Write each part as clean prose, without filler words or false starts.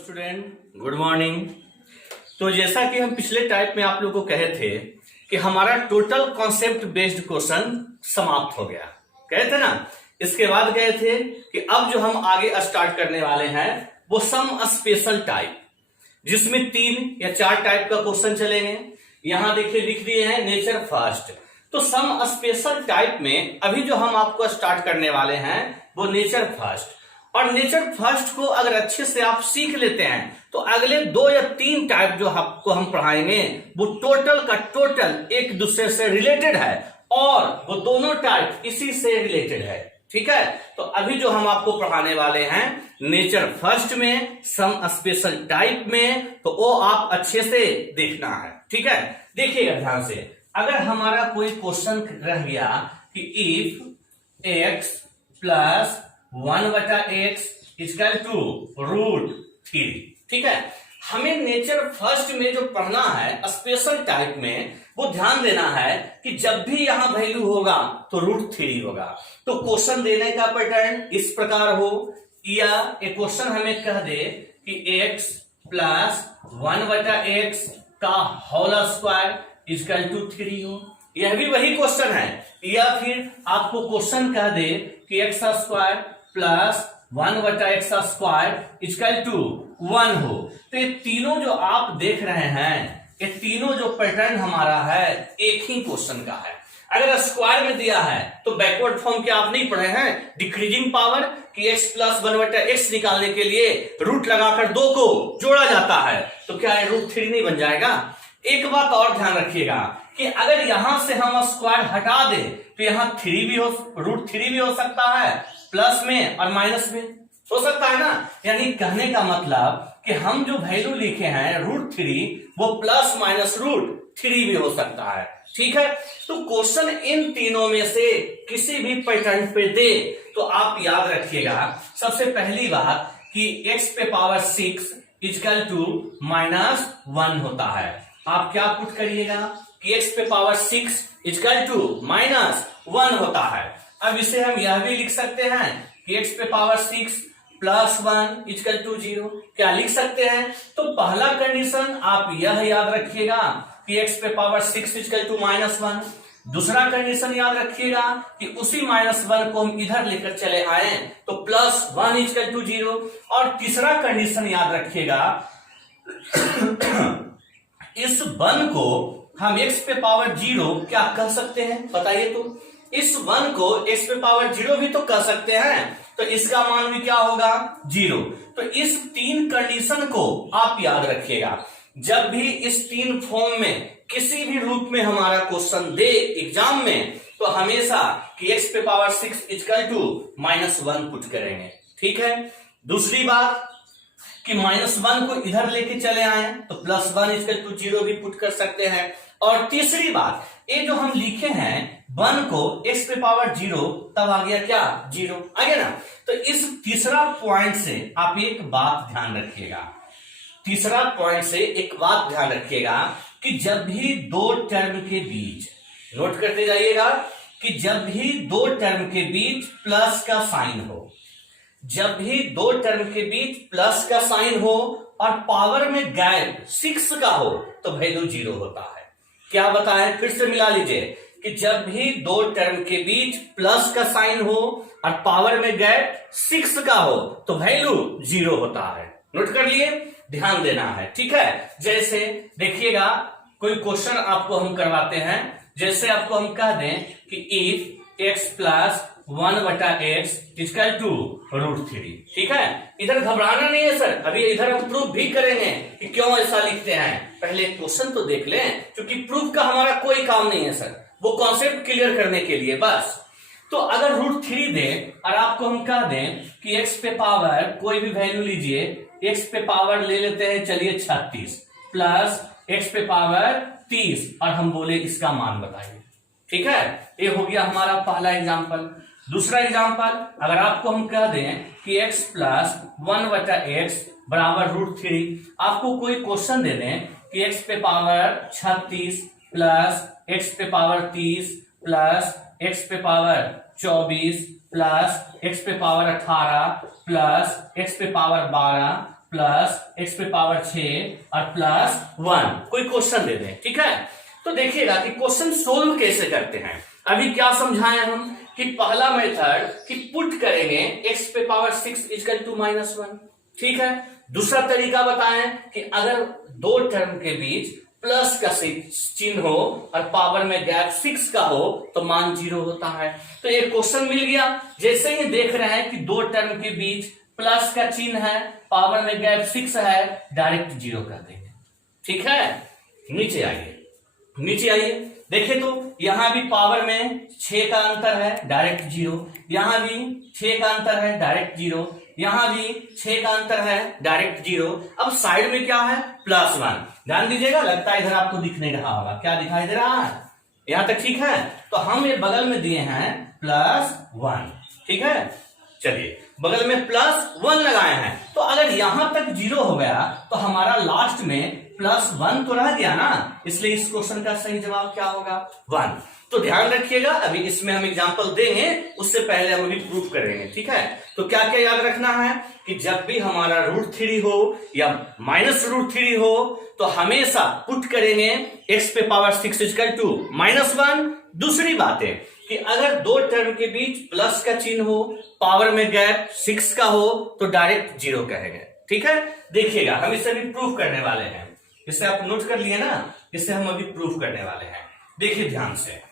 Student, good morning. तो जैसा कि हम पिछले टाइप में आप लोगों को कहे थे कि हमारा टोटल कॉन्सेप्ट बेस्ड क्वेश्चन समाप्त हो गया, कहे थे ना। इसके बाद कहे थे कि अब जो हम आगे स्टार्ट करने वाले हैं वो सम स्पेशल टाइप, जिसमें 3 या 4 टाइप का क्वेश्चन चलेंगे। यहां देखिए लिख दिए हैं नेचर फर्स्ट। तो सम स्पेशल टाइप में अभी जो हम आपको स्टार्ट करने वाले हैं वो नेचर फर्स्ट। और नेचर फर्स्ट को अगर अच्छे से आप सीख लेते हैं तो अगले 2 या 3 टाइप जो आपको हम पढ़ाएंगे वो टोटल का टोटल एक दूसरे से रिलेटेड है और वो दोनों टाइप इसी से रिलेटेड है। ठीक है, तो अभी जो हम आपको पढ़ाने वाले हैं नेचर फर्स्ट में, सम स्पेशल टाइप में, तो वो आप अच्छे से देखना है। ठीक है, देखिएगा ध्यान से। अगर हमारा कोई क्वेश्चन रह गया कि if x plus 1/x equal to √3, ठीक है, हमें नेचर फर्स्ट में जो पढ़ना है स्पेशल टाइप में वो ध्यान देना है कि जब भी यहां वैल्यू होगा तो √3 होगा। तो क्वेश्चन देने का पैटर्न इस प्रकार हो, या एक क्वेश्चन हमें कह दे कि x प्लस 1/x का होल स्क्वायर इक्वल टू 3 हो, यह भी वही क्वेश्चन है। या फिर आपको क्वेश्चन कह दे कि x square plus 1/x square equal to 1 हो। तो ये तीनों जो आप देख रहे हैं, ये तीनों जो पैटर्न हमारा है एक ही क्वेश्चन का है। अगर स्क्वायर में दिया है तो बैकवर्ड फॉर्म के आप नहीं पढ़े हैं, डिक्रीजिंग पावर कि x प्लस 1/x निकालने के लिए रूट लगाकर 2 को जोड़ा जाता है, तो क्या है √3 नहीं बन जाएगा। एक बात और ध्यान रखिएगा कि अगर यहां से हम स्क्वायर हटा दे तो यहां √3 भी हो सकता है, प्लस में और माइनस में हो सकता है ना। यानी कहने का मतलब कि हम जो वैल्यू लिखे हैं √3 वो प्लस माइनस √3 भी हो सकता है। ठीक है, तो क्वेश्चन इन तीनों में से किसी भी पैटर्न पे दे तो आप याद रखिएगा सबसे पहली बात कि x पे पावर 6 इक्वल टू -1 होता है। आप क्या पुट करिएगा कि x पे पावर 6 इक्वल टू -1 होता है। अब इसे हम यह भी लिख सकते हैं कि x पे पावर 6 प्लस 1 इक्वल टू 0, क्या लिख सकते हैं। तो पहला कंडीशन आप यह याद रखिएगा कि x पे पावर 6 इक्वल टू -1। दूसरा कंडीशन याद रखिएगा कि उसी -1 को हम इधर लेकर चले आए तो +1 इक्वल टू 0। और तीसरा कंडीशन याद रखिएगा इस 1 को हम x पे पावर 0 क्या कह सकते हैं बताइए। तो इस 1 को x पे पावर 0 भी तो कह सकते हैं, तो इसका मान भी क्या होगा 0। तो इस 3 कंडीशन को आप याद रखिएगा। जब भी इस 3 फॉर्म में किसी भी रूप में हमारा क्वेश्चन दे एग्जाम में तो हमेशा कि x पे पावर 6 इक्वल टू -1 पुट करेंगे। ठीक है, दूसरी बात कि -1 को इधर लेके चले आए तो +1 इक्वल टू 0 भी पुट कर सकते हैं। और तीसरी बात, ये जो हम लिखे हैं 1 को x पे पावर 0 तब आ गया क्या 0 आ गया ना। तो इस तीसरा पॉइंट से आप एक बात ध्यान रखिएगा, तीसरा पॉइंट से एक बात ध्यान रखिएगा कि जब भी 2 टर्म के बीच, नोट करते जाइएगा कि जब भी 2 टर्म के बीच प्लस का साइन हो, जब भी 2 टर्म के बीच प्लस का साइन हो और पावर में गैप 6 का हो तो वैल्यू 0 होता है। क्या बताएं, फिर से मिला लीजिए कि जब भी 2 टर्म के बीच प्लस का साइन हो और पावर में गैप 6 का हो तो वैल्यू 0 होता है। नोट कर लिए, ध्यान देना है। ठीक है, जैसे देखिएगा कोई क्वेश्चन आपको हम करवाते हैं, जैसे आपको हम कह दें कि if x plus 1/x equal to √3। ठीक है, इधर घबराना नहीं है सर, अभी इधर हम प्रूफ भी करेंगे कि क्यों ऐसा लिखते हैं। पहले क्वेश्चन तो देख लें, क्योंकि प्रूफ का हमारा कोई काम नहीं है सर, वो कॉन्सेप्ट क्लियर करने के लिए बस। तो अगर √3 दे और आपको हम कह दें कि x पे पावर कोई भी वैल्यू लीजिए, x पे पावर ले लेते हैं चलिए 36 प्लस x पे पावर 30 और हम बोले इसका मान बताइए। ठीक है, ये हो गया हमारा पहला एग्जांपल। दूसरा एग्जांपल, अगर आपको हम कह दें कि x प्लस 1/x बराबर √3, आपको कोई क्वेश्चन दे दें कि x पे पावर 36 प्लस x पे पावर 30 प्लस x पे पावर 24 प्लस x पे पावर 18 प्लस x पे पावर 12 प्लस x पे पावर 6 और प्लस 1 कोई क्वेश्चन दे दें, ठीक है। तो देखिएगा कि क्वेश्चन सोल्व कैसे करते हैं। अभी क्या समझाएं हम कि पहला मेथड कि पुट करेंगे x पे पावर 6 इक्वल टू -1, ठीक है। दूसरा तरीका बताएं कि अगर दो टर्म के बीच प्लस का चिन्ह हो और पावर में गैप 6 का हो तो मान 0 होता है। तो एक क्वेश्चन मिल गया, जैसे ही देख रहे हैं कि दो टर्म के बीच प्लस का चिन्ह है, पावर में गैप 6 है, डायरेक्ट 0 कर देंगे, ठीक है। नीचे आइए, नीचे आइए, देखिए तो यहां भी पावर में 6 का अंतर है, डायरेक्ट 0, यहां भी 6 का अंतर है, डायरेक्ट 0, यहां भी 6 का अंतर है, डायरेक्ट 0। अब साइड में क्या है, +1। ध्यान दीजिएगा, लगता है इधर आपको दिख नहीं रहा होगा, क्या दिखाई दे रहा है, यहां तक ठीक है। तो हम ये बगल में दिए हैं +1, ठीक है। चलिए बगल में +1 लगाए हैं, तो अगर यहां तक 0 हो गया तो हमारा लास्ट में +1 तो रह गया ना, इसलिए इस क्वेश्चन का सही जवाब क्या होगा, 1। तो ध्यान रखिएगा, अभी इसमें हम एग्जांपल देंगे, उससे पहले हम अभी प्रूफ करेंगे, ठीक है। तो क्या क्या याद रखना है कि जब भी हमारा √3 हो या -√3 हो तो हमेशा पुट करेंगे x पे पावर 6 इक्वल टू -1। दूसरी बात है कि अगर दो टर्म के बीच प्लस का चिन्ह हो, पावर में गैप 6 का हो तो डायरेक्ट 0 कहेंगे, ठीक है। देखिएगा हम इसे अभी प्रूफ करने वाले हैं, इसे आप नोट कर लिए ना, इसे हम अभी प्रूफ करने वाले हैं। देखिए ध्यान से,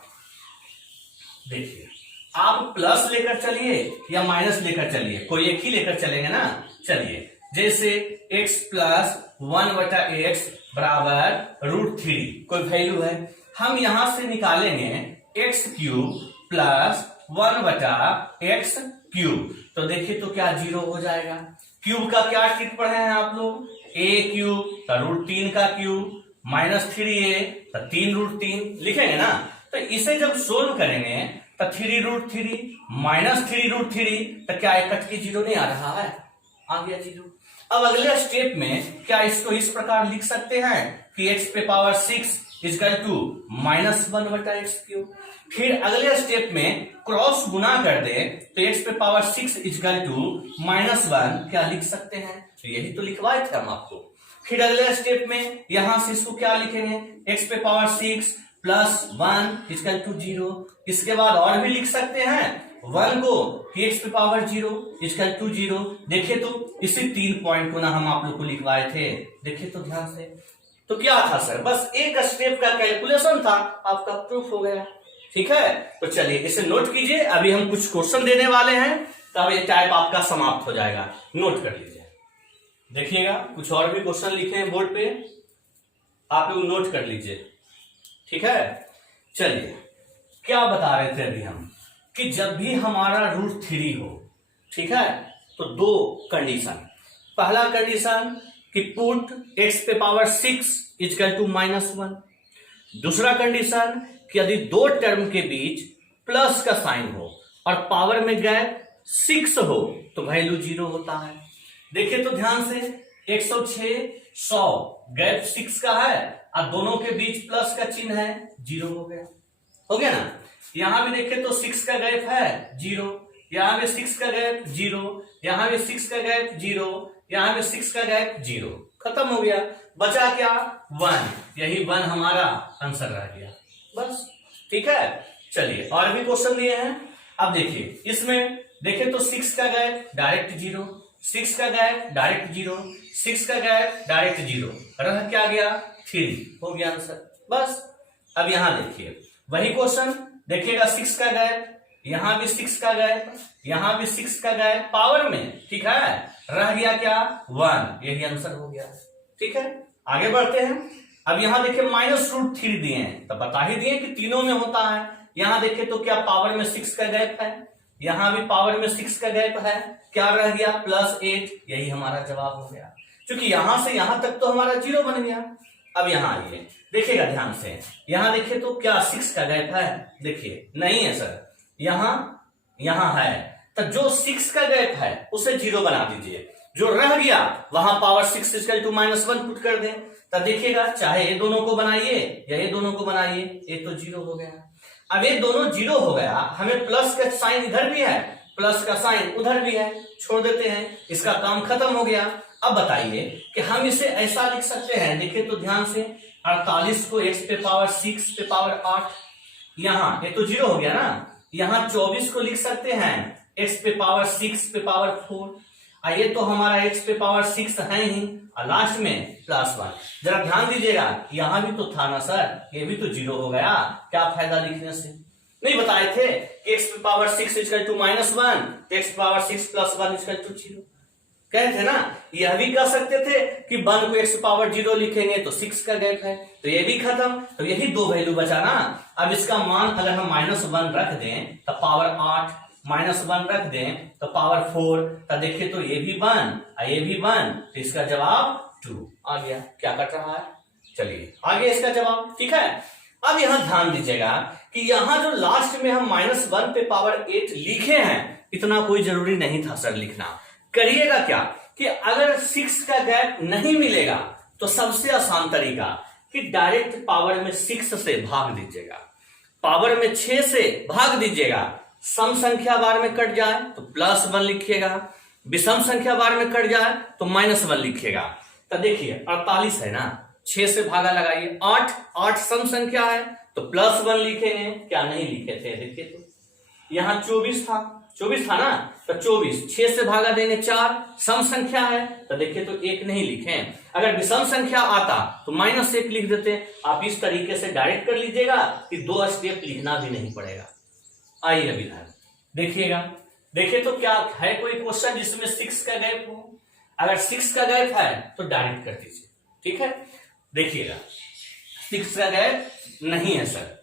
देखिए आप प्लस लेकर चलिए या माइनस लेकर चलिए, कोई एक ही लेकर चलेंगे ना। चलिए जैसे x प्लस 1/x बराबर √3 कोई वैल्यू है, हम यहां से निकालेंगे x³ प्लस 1/x³। तो देखिए तो क्या 0 हो जाएगा। क्यूब का क्या ट्रिक पढ़े हैं आप लोग, a³ तो √3 का क्यूब माइनस 3a तो 3√3 लिखेंगे ना। तो इसे जब सोल्व करेंगे तो 3√3 माइनस 3√3 तो क्या कट के 0 नहीं आ रहा है, आ गया 0। अब अगले स्टेप में क्या इसको इस प्रकार लिख सकते हैं कि x पे पावर 6 इक्वल टू -1/x³। फिर अगले स्टेप में क्रॉस गुना कर दे तो x पे पावर 6 इक्वल टू -1 क्या लिख सकते हैं, तो यही तो लिखवाए थे हम आपको। फिर अगले स्टेप में यहां से इसको क्या लिखेंगे, x पे पावर 6 प्लस 1 इक्वल टू 0। इसके बाद और भी लिख सकते हैं 1 को कि x पे पावर 0 इक्वल टू 0। देखिए तो इसी 3 पॉइंट को ना हम आप लोग को लिखवाए थे, देखिए तो ध्यान से। तो क्या था सर, बस एक स्टेप का कैलकुलेशन था, आपका प्रूफ हो गया, ठीक है। तो चलिए इसे नोट कीजिए, अभी हम कुछ क्वेश्चन देने वाले हैं, तब ये टाइप आपका समाप्त हो जाएगा, नोट कर लीजिए। देखिएगा कुछ और भी क्वेश्चन लिखे हैं बोर्ड पे, आप लोग नोट कर लीजिए, ठीक है। चलिए क्या बता रहे थे अभी हम कि जब भी हमारा √3 हो, ठीक है, तो दो कंडीशन। पहला कंडीशन कि पुट x पे पावर 6 इक्वल टू -1। दूसरा कंडीशन कि यदि दो टर्म के बीच प्लस का साइन हो और पावर में गैप 6 हो तो वैल्यू 0 होता है। देखिए तो ध्यान से, 106 100 गैप 6 का है और दोनों के बीच प्लस का चिन्ह है, 0 हो गया ना। यहां भी देखिए तो 6 का गैप है 0, यहां भी 6 का गैप 0, यहां भी 6 का गैप 0, यहां भी 6 का गैप 0, खत्म हो गया। बचा क्या, 1, यही 1 हमारा आंसर रह गया, बस, ठीक है। चलिए और भी क्वेश्चन दिए हैं, अब देखिए इसमें देखिए तो 6 का गैप डायरेक्ट 0, 6 का गैप डायरेक्ट 0, 6 का गैप डायरेक्ट 0, रह क्या गया 3, हो गया आंसर, बस। अब यहां देखिए वही क्वेश्चन, देखिएगा 6 का गैप, यहां भी 6 का गैप, यहां भी 6 का गैप पावर में, ठीक है, रह गया क्या 1, यही आंसर हो गया, ठीक है। आगे बढ़ते हैं, अब यहां देखिए -√3 दिए हैं, तो बता ही दिए कि तीनों में होता है। यहां देखिए तो क्या पावर में 6 का गैप है, यहां भी पावर में 6 का गैप है, क्या रह गया +8, यही हमारा जवाब हो गया। क्योंकि यहां से यहां तक तो हमारा 0 बन गया। अब यहां आइए, देखिएगा ध्यान से, यहां देखिए तो क्या 6 का गैप है, देखिए नहीं है सर, यहां है, तो जो 6 का गैप है उसे 0 बना दीजिए, जो रह गया वहां पावर 6 इक्वल टू -1 पुट कर दें, तब देखिएगा चाहे ये दोनों को बनाइए या ये दोनों को बनाइए, ये तो 0 हो गया। अब ये दोनों 0 हो गया, हमें प्लस का साइन इधर भी है, प्लस का साइन उधर भी है, छोड़ देते हैं, इसका काम खत्म हो गया। अब बताइए कि हम इसे ऐसा लिख सकते हैं, देखिए तो ध्यान से, 48 को x पे पावर 6 पे पावर 8, यहाँ ये तो 0 हो गया ना, यहाँ 24 को लिख सकते हैं x पे पावर 6 पे पावर 4, ये तो हमारा x पे पावर 6 है ही, और लास्ट में +1। जरा ध्यान दीजिएगा, यहाँ भी तो था ना सर, ये भी तो 0 हो गया, क्या फायदा लिखने से। नहीं बताए थे कि x पे पावर 6 इक्वल टू -1, x पे पावर 6 + 1 इक्वल टू 0, कहे थे ना। यह भी कह सकते थे कि 1 को x पावर 0 लिखेंगे तो 6 का गैप है, तो ये भी खत्म, तो यही दो वैल्यू बचा ना। अब इसका मान अगर हम -1 रख दें तो पावर 8, -1 रख दें तो पावर 4, तो देखिए तो ये भी 1 और ये भी 1, तो इसका जवाब 2 आ गया। क्या कट रहा है, चलिए आगे इसका जवाब, ठीक है। अब यहां ध्यान दीजिएगा कि यहां जो लास्ट में हम -1 पे पावर 8 लिखे हैं, इतना कोई जरूरी नहीं था सर लिखना। करिएगा क्या कि अगर 6 का गैप नहीं मिलेगा तो सबसे आसान तरीका कि डायरेक्ट पावर में 6 से भाग दीजिएगा, पावर में 6 से भाग दीजिएगा, सम संख्या बार में कट जाए तो +1 लिखिएगा, विषम संख्या बार में कट जाए तो -1 लिखिएगा। तो देखिए 48 है ना, 6 से भागा लगाइए, 8 सम संख्या है तो +1 लिखेंगे, क्या नहीं लिखे थे, देखिए तो यहाँ 24 था ना, तो 24 6 से भागा देंगे 4, सम संख्या है तो देखिए तो 1 नहीं लिखे। अगर विषम संख्या आता तो -1 लिख देते। आप इस तरीके से डायरेक्ट कर लीजिएगा कि 2 स्टेप लिखना भी नहीं पड़ेगा। आइए अभी देखिएगा, देखिए तो क्या है कोई क्वेश्चन जिसमें 6 का गैप हो। अगर 6 का गैप है तो डायरेक्ट कर दीजिए, ठीक है। देखिएगा 6 का गैप नहीं है सर,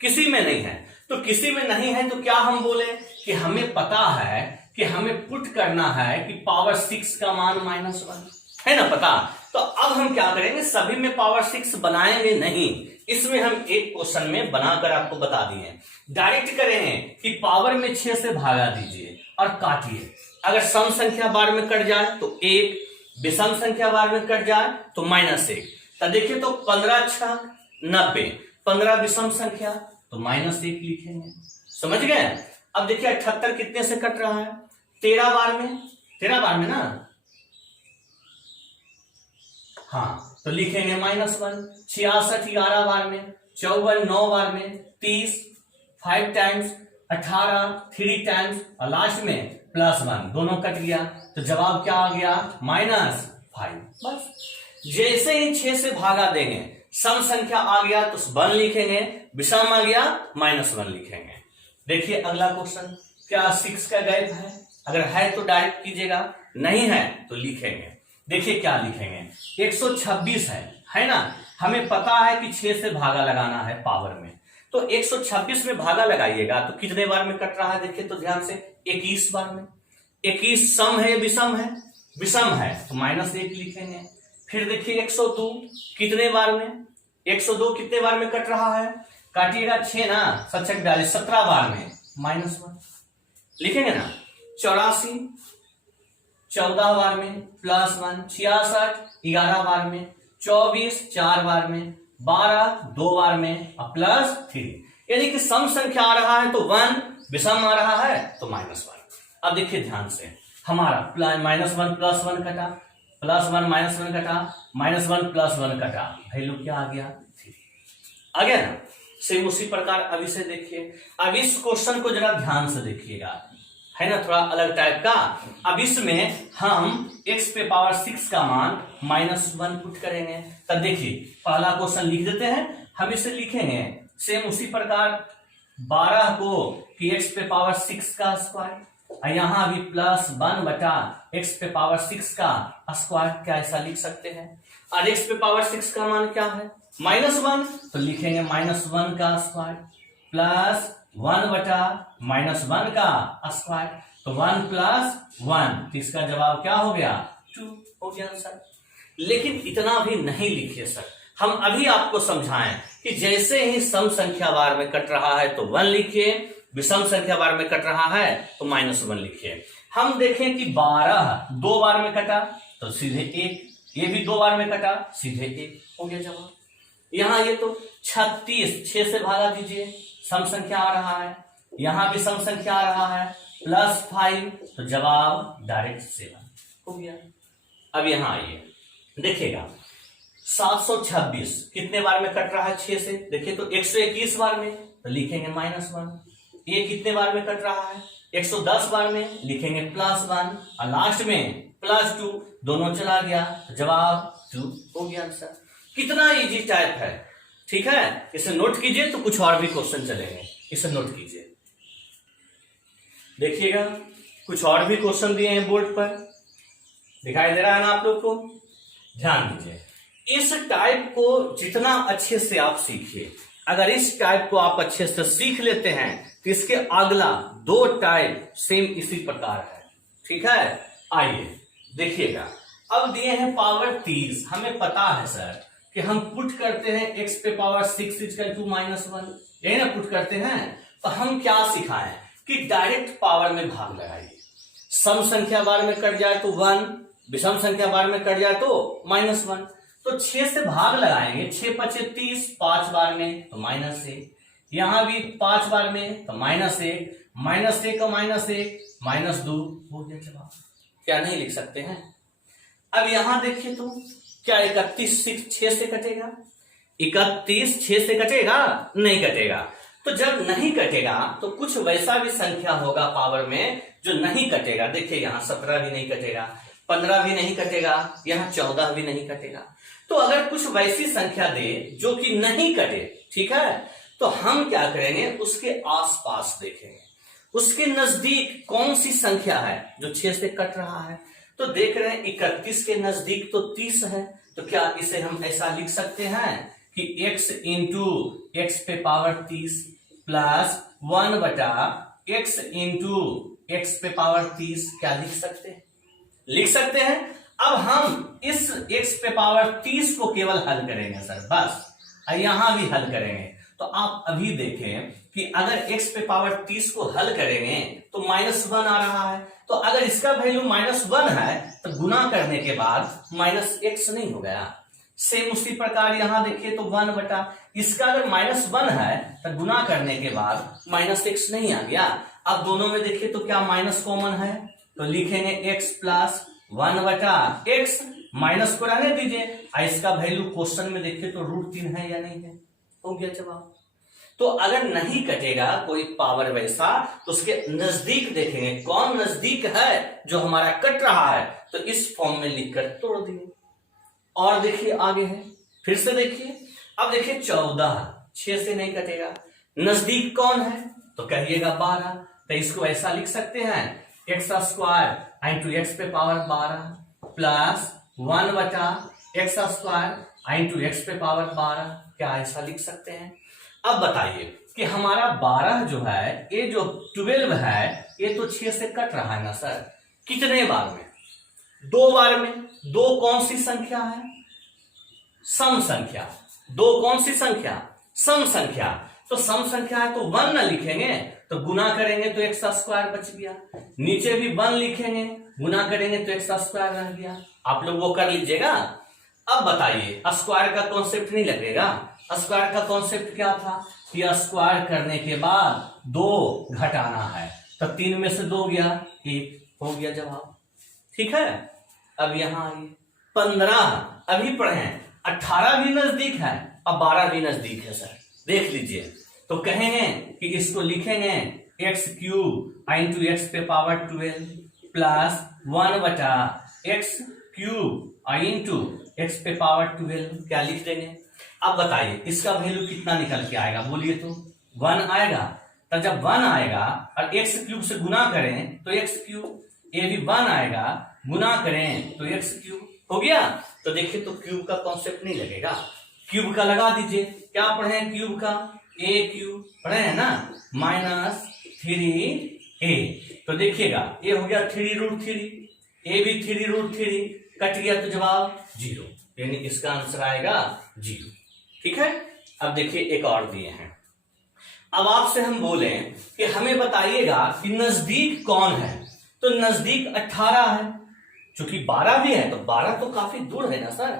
किसी में नहीं है, तो किसी में नहीं है तो क्या हम बोले कि हमें पता है कि हमें पुट करना है कि पावर 6 का मान -1 है ना पता। तो अब हम क्या करेंगे, सभी में पावर 6 बनाएंगे नहीं, इसमें हम एक क्वेश्चन में बनाकर आपको बता दिए। डायरेक्ट करेंगे कि पावर में 6 से भागा दीजिए और काटिए, अगर सम संख्या बार में कट जाए तो 1, विषम संख्या बार में कट जाए तो -1। तो देखिए तो 15 6 90, 15 विषम संख्या तो -1 लिखेंगे, समझ गए। अब देखिए 78 कितने से कट रहा है, 13 बार में ना, हाँ तो लिखेंगे -1। 66 11 बार में, 54 9 बार में, 30 5 टाइम्स, 18 3 टाइम्स, और लास्ट में +1, दोनों कट गया तो जवाब क्या आ गया -5। बस जैसे ही 6 से भागा देंगे, सम संख्या आ गया तो 1 लिखेंगे, विषम आ गया -1 लिखेंगे। देखिए अगला क्वेश्चन, क्या 6 का गैप है, अगर है तो डायरेक्ट कीजिएगा, नहीं है तो लिखेंगे। देखिए क्या लिखेंगे, 126 है ना, हमें पता है कि 6 से भागा लगाना है पावर में, तो 126 में भागा लगाइएगा तो कितने बार में कट रहा है, देखिए तो ध्यान से 21 बार में। 21 सम है विषम है, विषम है तो -1 लिखेंगे। फिर देखिए 102 कितने बार में, 102 कितने बार में कट रहा है, काटिएगा 6 ना, 7 17 बार में -1 लिखेंगे ना। 84 14 बार में +1, 66 11 बार में, 24 4 बार में, 12 2 बार में और +3, यानी कि सम संख्या आ रहा है तो 1, विषम आ रहा है तो -1। अब देखिए ध्यान से, हमारा -1 +1 कटा, +1 -1 कटा, -1 +1 कटा, वैल्यू क्या आ गया 3 आ गया ना। सेम उसी प्रकार अब इसे देखिए, अब इस क्वेश्चन को जरा ध्यान से देखिएगा, है ना थोड़ा अलग टाइप का। अब इसमें हम x पे पावर 6 का मान -1 पुट करेंगे। तब देखिए पहला क्वेश्चन लिख देते हैं, हम इसे लिखेंगे सेम उसी प्रकार 12 को कि x पे पावर 6 का स्क्वायर, यहां भी +1 बटा x पे पावर 6 का स्क्वायर, क्या ऐसा लिख सकते हैं। और x पे पावर 6 का मान क्या है -1, तो लिखेंगे -1 का स्क्वायर प्लस 1 बटा -1 का स्क्वायर, तो 1 + 1, तो इसका जवाब क्या हो गया 2 हो गया आंसर। लेकिन इतना भी नहीं लिखिए सर, हम अभी आपको समझाएं कि जैसे ही सम संख्या बार में कट रहा है तो 1 लिखिए, विषम संख्या बार में कट रहा है तो -1 लिखिए। हम देखें कि 12 2 बार में कटा तो सीधे 1, ये भी 2 बार में कटा सीधे 1 हो गया जवाब। यहां ये तो 36 6 से भागा दीजिए, सम संख्या आ रहा है, यहां भी सम संख्या आ रहा है, +5, तो जवाब डायरेक्ट 7 हो गया। अब यहां आइए, देखिएगा 726 कितने बार में कट रहा है 6 से, देखिए तो 121 बार में, तो लिखेंगे -1। ये कितने बार में कट रहा है 110 बार में, लिखेंगे +1 और लास्ट में +2, दोनों चला गया, जवाब 2 हो गया आंसर। कितना इजी टाइप है, ठीक है। इसे नोट कीजिए तो कुछ और भी क्वेश्चन चलेंगे, इसे नोट कीजिए। देखिएगा कुछ और भी क्वेश्चन दिए हैं बोर्ड पर, दिखाई दे रहा है ना आप लोग को, ध्यान दीजिए। इस टाइप को जितना अच्छे से आप सीखिए, अगर इस टाइप को आप अच्छे से सीख लेते हैं तो इसके अगला 2 टाइप सेम इसी प्रकार है, ठीक है। आइए देखिएगा, अब दिए हैं पावर 30, हमें पता है सर कि हम पुट करते हैं x पे पावर 6 -1, यही ना पुट करते हैं। तो हम क्या सिखाएं कि डायरेक्ट पावर में भाग लगाइए, सम संख्या बार में कट जाए तो 1, विषम संख्या बार में कट जाए तो -1। तो 6 से भाग लगाएंगे, 6 × 30, 5 बार में तो -1, यहां भी 5 बार में तो -1, -1 का -1 -2 हो गया जवाब। क्या नहीं लिख सकते हैं। अब यहां देखिए तो क्या 31 6 से कटेगा, 31 6 से कटेगा, नहीं कटेगा। तो जब नहीं कटेगा तो कुछ वैसा भी संख्या होगा पावर में जो नहीं कटेगा। देखिए यहाँ 17 भी नहीं कटेगा, 15 भी नहीं कटेगा, यहाँ 14 भी नहीं कटेगा। तो अगर कुछ वैसी संख्या दे जो कि नहीं कटे, ठीक है, तो हम क्या करेंगे, उसके आसपास देखेंगे, उसके नजदीक कौन सी संख्या है जो 6 से कट रहा है। तो देख रहे हैं 31 के नजदीक तो 30 है, तो क्या इसे हम ऐसा लिख सकते हैं कि x इंटू एक्स पे power 30 plus 1/x into x पे पावर 30, क्या लिख सकते हैं, लिख सकते हैं। अब हम इस x पे पावर 30 को केवल हल करेंगे सर, बस यहां भी हल करेंगे। तो आप अभी देखें कि अगर x पे पावर 30 को हल करेंगे तो -1 आ रहा है। तो अगर इसका वैल्यू -1 है तो गुना करने के बाद -x नहीं हो गया। सेम उसी प्रकार यहां देखिए तो 1/, इसका अगर -1 है तो गुना करने के बाद -x नहीं आ गया। अब दोनों में देखिए तो क्या माइनस कॉमन है, तो लिखेंगे x प्लस 1/x, माइनस को रहने दीजिए। इसका वैल्यू क्वेश्चन में देखिए तो √3 है या नहीं है, हो गया जवाब। तो अगर नहीं कटेगा कोई पावर वैसा तो उसके नजदीक देखेंगे कौन नजदीक है जो हमारा कट रहा है, तो इस फॉर्म में लिखकर तोड़ दिए। और देखिए आगे है, फिर से देखिए, अब देखिए 14 6 से नहीं कटेगा, नजदीक कौन है तो कहिएगा 12। तो इसको ऐसा लिख सकते हैं x² इंटू एक्स पे power 12 plus 1/x² into x पे पावर 12, क्या ऐसा लिख सकते हैं। अब बताइए कि हमारा 12 जो है, ये जो 12 है, ये तो 6 से कट रहा है ना सर, कितने बार में, 2 बार में। 2 कौन सी संख्या है, सम संख्या। 2 कौन सी संख्या, सम संख्या। तो सम संख्या है तो 1 ना लिखेंगे, तो गुना करेंगे तो x² बच गया, नीचे भी 1 लिखेंगे, गुना करेंगे तो x² रह गया। आप लोग वो कर लीजिएगा। अब बताइए स्क्वायर का कॉन्सेप्ट नहीं लगेगा। स्क्वायर का कॉन्सेप्ट क्या था कि स्क्वायर करने के बाद 2 घटाना है, तो 3 में से 2 गया, 1 हो गया जवाब, ठीक है। अब यहां आइए, 15 अभी पढ़े, 18 भी नजदीक है और 12 भी नजदीक है सर, देख लीजिए। तो कहेंगे कि इसको लिखेंगे x³ इंटू एक्स पे power 12 plus 1/x³ into x पे पावर 12, क्या लिख देंगे। अब बताइए इसका वैल्यू कितना निकल के आएगा, बोलिए तो 1 आएगा। तो जब 1 आएगा और x³ से गुना करें तो x³, ये भी 1 आएगा, गुना करें तो x³ हो गया। तो देखिए तो क्यूब का कॉन्सेप्ट नहीं लगेगा, क्यूब का लगा दीजिए। क्या पढ़े हैं क्यूब का, a³ पढ़े हैं ना, -3a। तो देखिएगा ये हो गया 3√3, a भी 3√3, कट गया तो जवाब 0, यानी इसका आंसर आएगा 0, ठीक है। अब देखिए एक और दिए हैं। अब आपसे हम बोले कि हमें बताइएगा कि नजदीक कौन है, तो नजदीक 18 है, क्योंकि 12 भी है तो 12 तो काफी दूर है ना सर।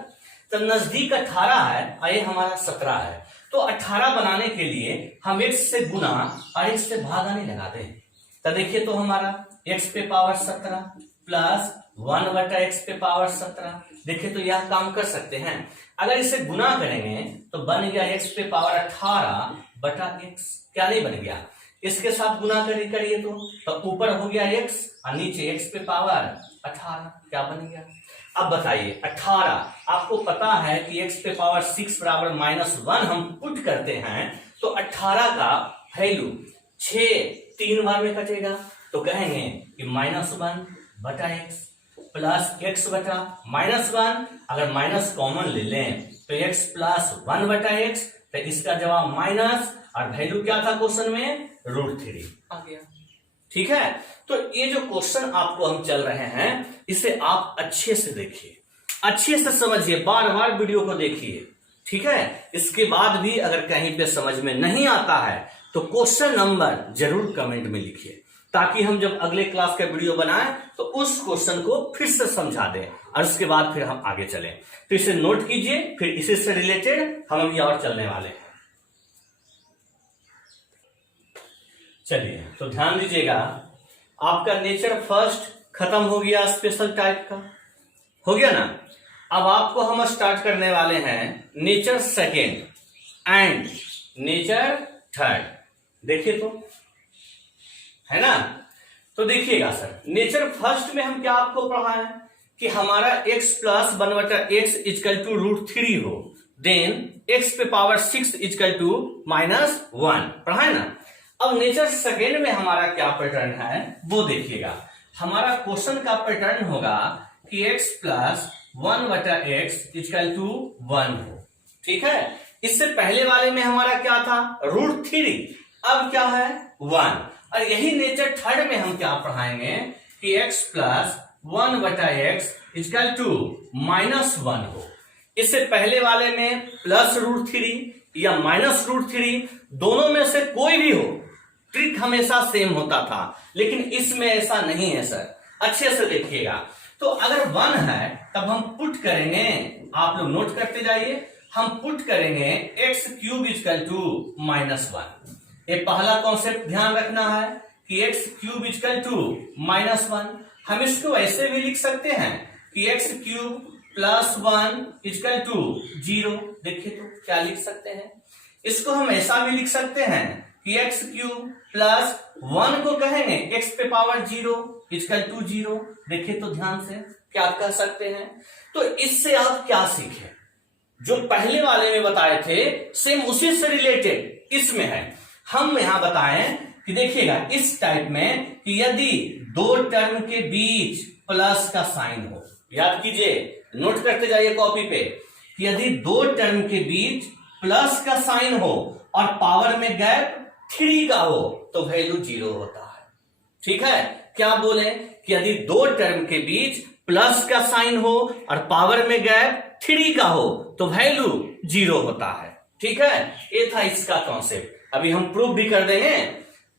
तो नजदीक 18 है और ये हमारा 17 है। तो 18 बनाने के लिए हम x से गुना और x से भागा नहीं लगाते। तो देखिए तो हमारा x पे पावर 17 प्लस 1/x पे पावर 17। देखिए तो यह काम कर सकते हैं। अगर इसे गुना करेंगे तो बन गया x पे पावर 18/x। क्या नहीं बन गया? इसके साथ गुना करिए तो ऊपर हो गया x और नीचे x पे पावर 18। क्या बन गया? अब बताइए 18, आपको पता है कि x पे पावर 6 बराबर -1 हम पुट करते हैं तो 18 का वैल्यू 6 3 बार में कटेगा तो कहेंगे कि -1/x प्लस x बटा -1। अगर माइनस कॉमन ले लें तो x प्लस 1/x, तो इसका जवाब माइनस और वैल्यू क्या था क्वेश्चन में? √3 आ गया। ठीक है, तो ये जो क्वेश्चन आपको हम चल रहे हैं इसे आप अच्छे से देखिए, अच्छे से समझिए, बार बार वीडियो को देखिए। ठीक है, इसके बाद भी अगर कहीं पे समझ में नहीं आता है तो क्वेश्चन नंबर जरूर कमेंट में लिखिए, ताकि हम जब अगले क्लास का वीडियो बनाएं तो उस क्वेश्चन को फिर से समझा दें और उसके बाद फिर हम आगे चलें। तो इसे नोट कीजिए, फिर इसी से रिलेटेड हम अभी और चलने वाले हैं। चलिए तो ध्यान दीजिएगा, आपका नेचर फर्स्ट खत्म हो गया, स्पेशल टाइप का हो गया ना। अब आपको हम स्टार्ट करने वाले हैं nature second and nature third. देखिए तो है ना, तो देखिएगा सर, नेचर फर्स्ट में हम क्या आपको पढ़ा है कि हमारा x plus 1/x equal to √3 हो, देन x पे पावर 6 इक्वल टू -1 पढ़ा है ना। अब नेचर सेकेंड में हमारा क्या पैटर्न है वो देखिएगा। हमारा क्वेश्चन का पैटर्न होगा कि x plus 1/x equal to 1 हो। ठीक है, इससे पहले वाले में हमारा क्या था? √3। अब क्या है? 1। और यही नेचर थर्ड में हम क्या पढ़ाएंगे कि x plus 1/x equal to -1 हो। इससे पहले वाले में प्लस √3 या माइनस √3, दोनों में से कोई भी हो, ट्रिक हमेशा सेम होता था, लेकिन इसमें ऐसा नहीं है सर। अच्छे से देखिएगा, तो अगर 1 है तब हम पुट करेंगे, आप लोग नोट करते जाइए, हम पुट करेंगे x³ इक्वल टू -1। ये पहला कॉन्सेप्ट ध्यान रखना है कि x³ इक्वल टू -1। हम इसको ऐसे भी लिख सकते हैं कि x³ प्लस 1 इक्वल टू 0। देखिए तो क्या लिख सकते हैं, इसको हम ऐसा भी लिख सकते हैं कि x³ प्लस 1 को कहेंगे x पे पावर 0 इक्वल टू 0। देखिए तो ध्यान से क्या कह सकते हैं। तो इससे आप क्या सीखे? जो पहले वाले में बताए थे सेम उसी से रिलेटेड इसमें है। हम यहां बताएं कि देखिएगा इस टाइप में कि यदि दो टर्म के बीच प्लस का साइन हो, याद कीजिए, नोट करते जाइए कॉपी पे, यदि दो टर्म के बीच प्लस का साइन हो और पावर में गैप 3 का हो तो वैल्यू 0 होता है। ठीक है, क्या बोले कि यदि दो टर्म के बीच प्लस का साइन हो और पावर में गैप 3 का हो तो वैल्यू 0 होता है। ठीक है, ये था इसका कॉन्सेप्ट। अभी हम प्रूव भी कर देंगे।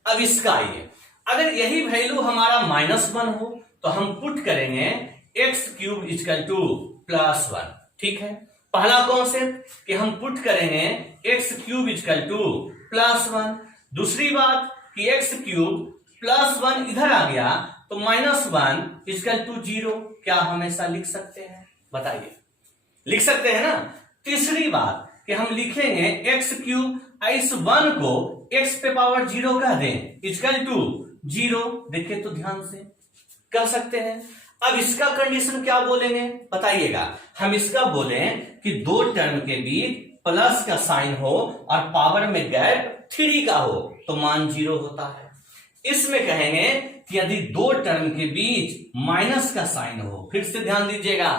अब इसका आइए, अगर यही वैल्यू हमारा -1 हो तो हम पुट करेंगे x³ इक्वल टू +1। ठीक है, पहला कॉन्सेप्ट कि हम पुट करेंगे x³ इक्वल टू +1। दूसरी बात कि x³ +1 इधर आ गया तो -1 इक्वल टू 0। क्या हम ऐसा लिख सकते हैं? बताइए, लिख सकते हैं ना। तीसरी बात कि हम लिखेंगे x³ इस 1 को x पे पावर 0 कह दें इक्वल टू 0। देखिए तो ध्यान से कर सकते हैं। अब इसका कंडीशन क्या बोलेंगे बताइएगा। हम इसका बोलें कि दो टर्म के बीच प्लस का साइन हो और पावर में गैप 3 का हो तो मान 0 होता है। इसमें कहेंगे कि यदि दो टर्म के बीच माइनस का साइन हो, फिर से ध्यान दीजिएगा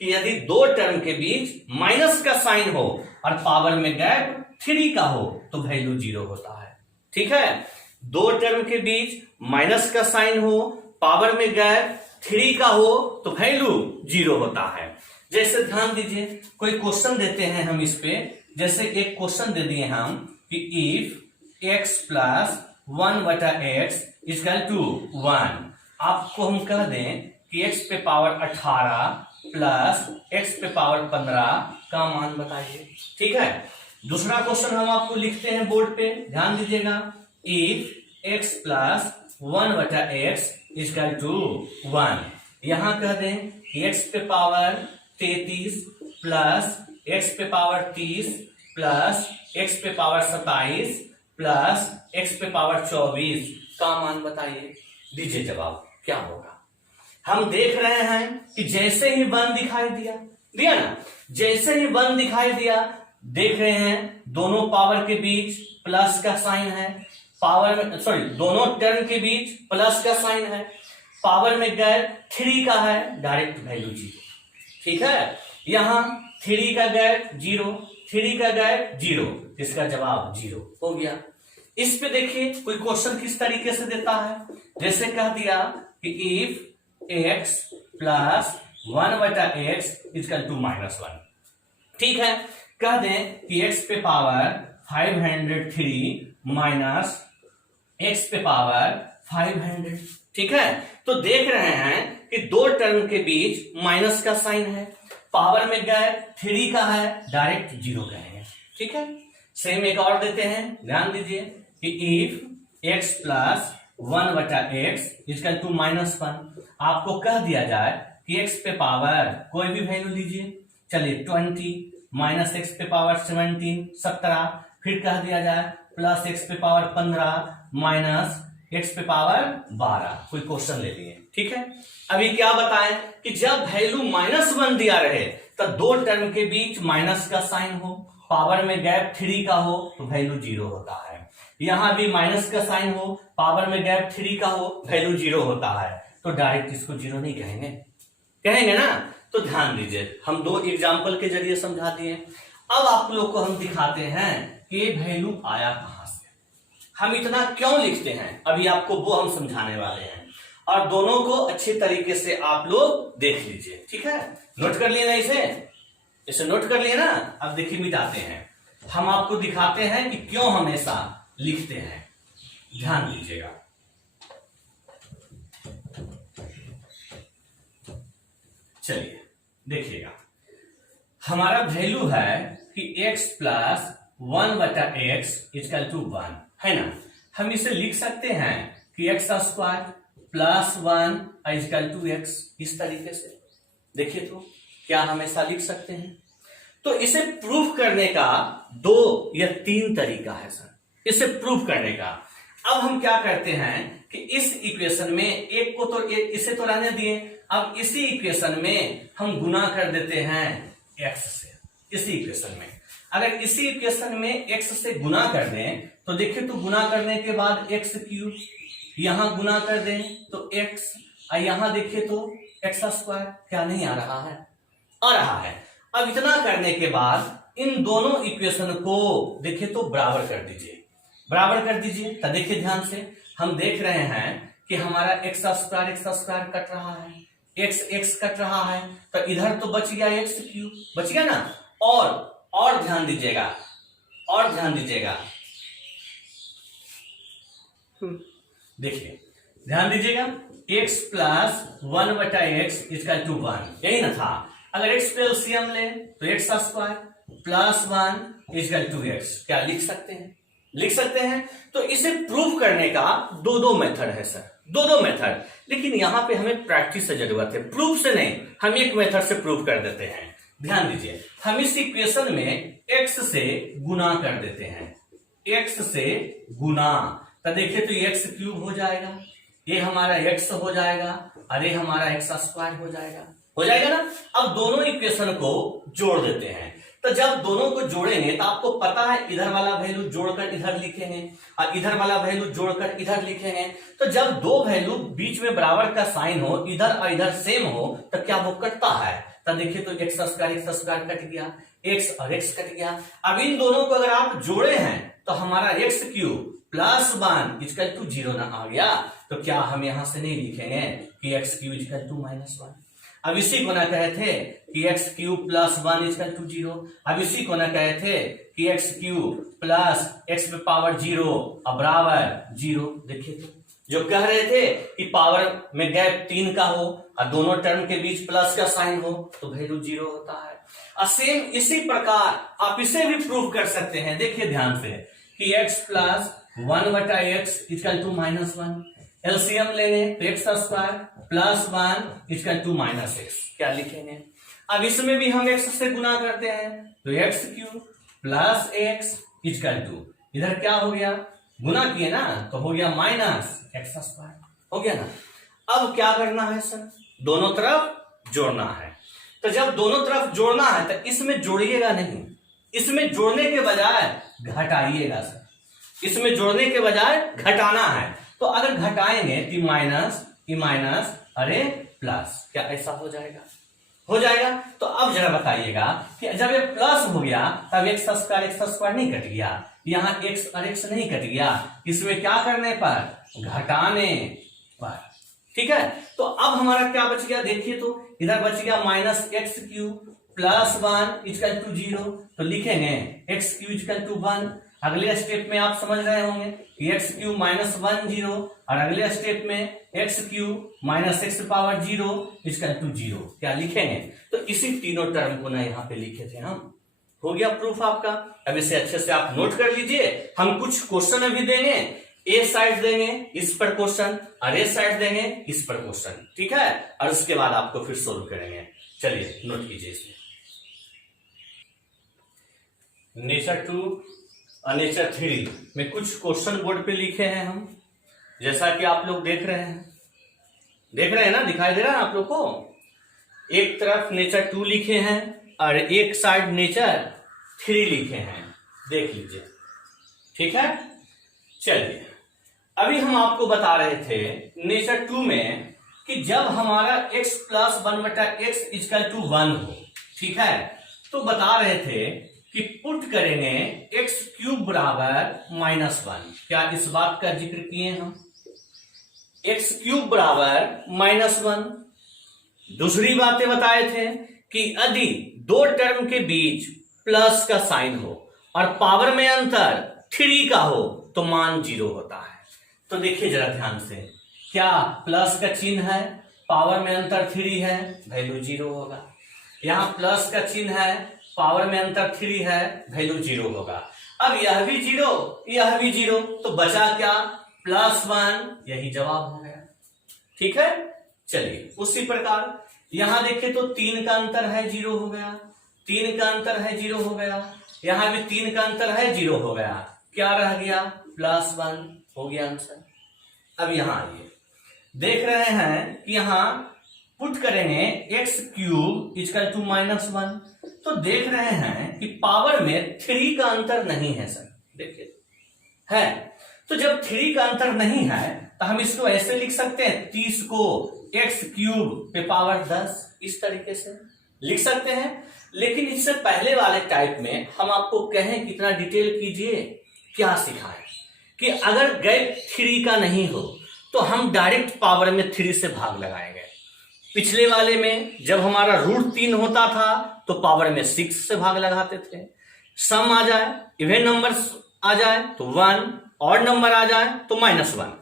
कि यदि दो टर्म के बीच माइनस का साइन हो और पावर में गैप 3 का हो तो वैल्यू 0 होता है। ठीक है, दो टर्म के बीच माइनस का साइन हो, पावर में गैप 3 का हो तो वैल्यू 0 होता है। जैसे ध्यान दीजिए, कोई क्वेश्चन देते हैं हम इस पे, जैसे एक क्वेश्चन दे दिए हम कि if x plus 1/x equal to 1, आपको हम कह दें कि x पे पावर 18 प्लस x पे पावर 15 का मान बताइए। ठीक है, दूसरा क्वेश्चन हम आपको लिखते हैं बोर्ड पे, ध्यान दीजिएगा। If x plus 1/x equal to 1, यहां कह दें कि x पे पावर 33 प्लस x पे पावर 30 प्लस x पे पावर 27 प्लस x पे पावर 24 का मान बताइए, दीजिए जवाब क्या होगा। हम देख रहे हैं कि जैसे ही 1 दिखाई दिया ना, जैसे ही 1 दिखाई दिया, देख रहे हैं दोनों पावर के बीच प्लस का साइन है, पावर में सॉरी दोनों टर्म के बीच प्लस का साइन है, पावर में गैप 3 का है, डायरेक्ट वैल्यू 0। ठीक है, यहां 3 का गैप 0, 3 का गैप 0, इसका जवाब 0 हो गया। इस पे देखिए कोई क्वेश्चन किस तरीके से देता है, जैसे कह दिया कि if x plus 1/x equal to -1। ठीक है, कह दें कि x पे पावर 503 माइनस x पे पावर 500। ठीक है, तो देख रहे हैं कि दो टर्म के बीच माइनस का साइन है, पावर में गैप 3 का है, डायरेक्ट 0 कहेंगे। ठीक है, सेम एक और देते हैं, ध्यान दीजिए कि if x plus 1/x equal to -1, आपको कह दिया जाए कि x पे पावर कोई भी वैल्यू लीजिए, चलिए 20 माइनस x पे पावर 17, फिर कह दिया जाए प्लस x पे पावर 15 माइनस x पे पावर 12, कोई क्वेश्चन ले लिए। ठीक है, अभी क्या बताएं कि जब वैल्यू -1 दिया रहे तो दो टर्म के बीच माइनस का साइन हो, पावर में गैप 3 का हो तो वैल्यू 0 होता है। यहां भी माइनस का साइन हो, पावर में गैप 3 का हो, वैल्यू 0 होता है, तो डायरेक्ट इसको 0 नहीं कहेंगे, कहेंगे ना। तो ध्यान दीजिए, हम दो एग्जाम्पल के जरिए समझा दिए। अब आप लोग को हम दिखाते हैं कि वैल्यू आया कहां से, हम इतना क्यों लिखते हैं, अभी आपको वो हम समझाने वाले हैं, और दोनों को अच्छे तरीके से आप लोग देख लीजिए। ठीक है, नोट कर लिए ना, इसे नोट कर लिए ना। अब देखिए मिटाते हैं, हम आपको दिखाते हैं कि क्यों हमेशा लिखते हैं, ध्यान दीजिएगा। चलिए देखिएगा, हमारा वैल्यू है कि x plus 1/x equal to 1 है ना। हम इसे लिख सकते हैं कि x² plus 1 equal to x, इस तरीके से देखिए तो क्या हमेशा लिख सकते हैं। तो इसे प्रूफ करने का 2 या 3 तरीका है सर, इसे प्रूफ करने का। अब हम क्या करते हैं कि इस इक्वेशन में एक को तो इसे तो रहने दिए, अब इसी इक्वेशन में हम गुना कर देते हैं x से। इसी इक्वेशन में अगर इसी इक्वेशन में x से गुना कर दें तो देखिए तो गुना करने के बाद x3, यहां गुना कर दें तो x, यहां देखिए तो x², क्या नहीं आ रहा है, आ रहा है। अब इतना करने के बाद इन दोनों इक्वेशन को देखिए तो बराबर कर दीजिए, बराबर कर दीजिए। तो देखिए ध्यान से, हम देख रहे हैं कि हमारा x² कट रहा है, x कट रहा है, तो इधर तो बच गया x3, बच गया ना। और ध्यान दीजिएगा, और ध्यान दीजिएगा, देखिए ध्यान दीजिएगा, x plus 1/x equal to 1, यही ना था। अगर x पे एलसीएम ले तो x² plus 1 equal to x, क्या लिख सकते हैं, लिख सकते हैं। तो इसे प्रूफ करने का दो मेथड है सर, दो मेथड, लेकिन यहां पे हमें प्रैक्टिस से जरूरत है, प्रूफ से नहीं। हम एक मेथड से प्रूफ कर देते हैं, ध्यान दीजिए। हम इस इक्वेशन में x से गुना कर देते हैं, x से गुना, तो देखिए तो x³ हो जाएगा, ये हमारा x हो जाएगा, और ये हमारा x² हो जाएगा ना। अब दोनों इक्वेशन को जोड़ देते हैं, तो जब दोनों को जोड़ेंगे तो आपको पता है इधर वाला वैल्यू जोड़कर इधर लिखेंगे और इधर वाला वैल्यू जोड़कर इधर लिखेंगे। तो जब दो वैल्यू बीच में बराबर का साइन हो, इधर और इधर सेम हो, तो क्या वो कटता है। तो देखिए तो x² कट गया, x और x कट गया। अब इन दोनों को अगर आप जोड़े हैं तो हमारा x³ प्लस 1 इक्वल टू 0 ना आ गया, तो क्या हम यहां से नहीं लिखेंगे कि x³ इक्वल टू -1। अब इसी को ना कहे थे कि x³ प्लस 1 इक्वल टू 0, अब इसी को ना कहे थे कि x³ प्लस x पे पावर 0 और बराबर 0। देखिए तो जो कह रहे थे कि पावर में गैप 3 का हो और दोनों टर्म के बीच प्लस का साइन हो तो वैल्यू 0 होता है। और सेम इसी प्रकार आप इसे भी प्रूफ कर सकते हैं, देखिए ध्यान से कि x plus 1/x equal to -1, LCM लेने तो x² plus 1 equal to minus x. क्या लिखेंगे? अब इसमें भी हम एक्स से गुना करते हैं तो x cube plus x equal to, इधर क्या हो गया, गुना किए ना तो हो गया माइनस एक्स स्क्वायर, हो गया ना। अब क्या करना है सर, दोनों तरफ जोड़ना है। तो जब दोनों तरफ जोड़ना है तो इसमें जोड़िएगा नहीं, इसमें जोड़ने के बजाय घटाइएगा सर, इसमें जोड़ने के बजाय घटाना है। तो अगर घटाएंगे तो माइनस अरे प्लस, क्या ऐसा हो जाएगा? हो जाएगा। तो अब जरा बताइएगा कि जब ये प्लस हो गया तब एक्स स्क्वायर नहीं कट गया, यहाँ एक्स और एक्स नहीं कट गया, इसमें क्या करने पर, घटाने पर। ठीक है, तो अब हमारा क्या बच गया, देखिए तो इधर बच गया minus x cube plus 1 equal to 0, तो लिखेंगे एक्स क्यूब इजकल टू 1। अगले स्टेप में आप समझ रहे होंगे कि एक्स क्यूब माइनस 1 0, और अगले स्टेप में x cube minus x power 0 equal to 0। क्या लिखेंगे? तो इसी तीनों टर्म को ना यहाँ पे लिखे थे हम। हो गया प्रूफ आपका। अब इसे अच्छे से आप नोट कर लीजिए। हम कुछ क्वेश्चन अभी देंगे, ए साइड देंगे इस पर क्वेश्चन, और ए साइड देंगे इस पर क्वेश्चन, ठीक है, और उसके बाद आपको फिर सोल्व करेंगे। चलिए नोट कीजिए इसे। नेचर 2 और नेचर 3 में कुछ क्वेश्चन बोर्ड पे लिखे हैं हम, जैसा कि आप लोग देख रहे हैं ना, दिखाई दे रहा है आप लोग को। एक तरफ नेचर 2 लिखे हैं और एक साइड नेचर 3 लिखे हैं, देख लीजिए, ठीक है। चलिए अभी हम आपको बता रहे थे नेचर 2 में कि जब हमारा x प्लस 1 बटा एक्स इजकल टू 1 हो, ठीक है, तो बता रहे थे कि पुट करेंगे एक्स क्यूब बराबर माइनस 1। क्या इस बात का जिक्र किए हम, एक्स क्यूब बराबर माइनस 1। दूसरी बातें बताए थे कि यदि दो टर्म के बीच प्लस का साइन हो और पावर में अंतर 3 का हो तो मान 0 होता है। तो देखिए जरा ध्यान से, क्या प्लस का चिन्ह है, पावर में अंतर 3 है, वैल्यू 0 होगा। यहां प्लस का चिन्ह है, पावर में अंतर 3 है, वैल्यू 0 होगा। अब यह भी 0 यह भी 0, तो बचा क्या, प्लस 1, यही जवाब हो गया, ठीक है। चलिए उसी प्रकार यहां देखिए तो 3 का अंतर है, 0 हो गया, 3 का अंतर है, 0 हो गया, यहां भी 3 का अंतर है, 0 हो गया, क्या रह गया, प्लस 1 हो गया आंसर। अब यहां आइए, देख रहे हैं कि यहां पुट करेंगे x cube equal to minus 1, तो देख रहे हैं कि पावर में 3 का अंतर नहीं है सर, देखिए है। तो जब 3 का अंतर नहीं है तो हम इसको ऐसे लिख सकते हैं, 30 को एक्स क्यूब पे पावर 10, इस तरीके से लिख सकते हैं। लेकिन इससे पहले वाले टाइप में हम आपको कहें कितना डिटेल कीजिए, क्या सिखाएं कि अगर गैप 3 का नहीं हो तो हम डायरेक्ट पावर में 3 से भाग लगाएंगे। पिछले वाले में जब हमारा √3 होता था तो पावर में 6 से भाग लगाते थे। सम आ जाए, इवन नंबर आ जाए तो 1, और नंबर आ जाए तो -1।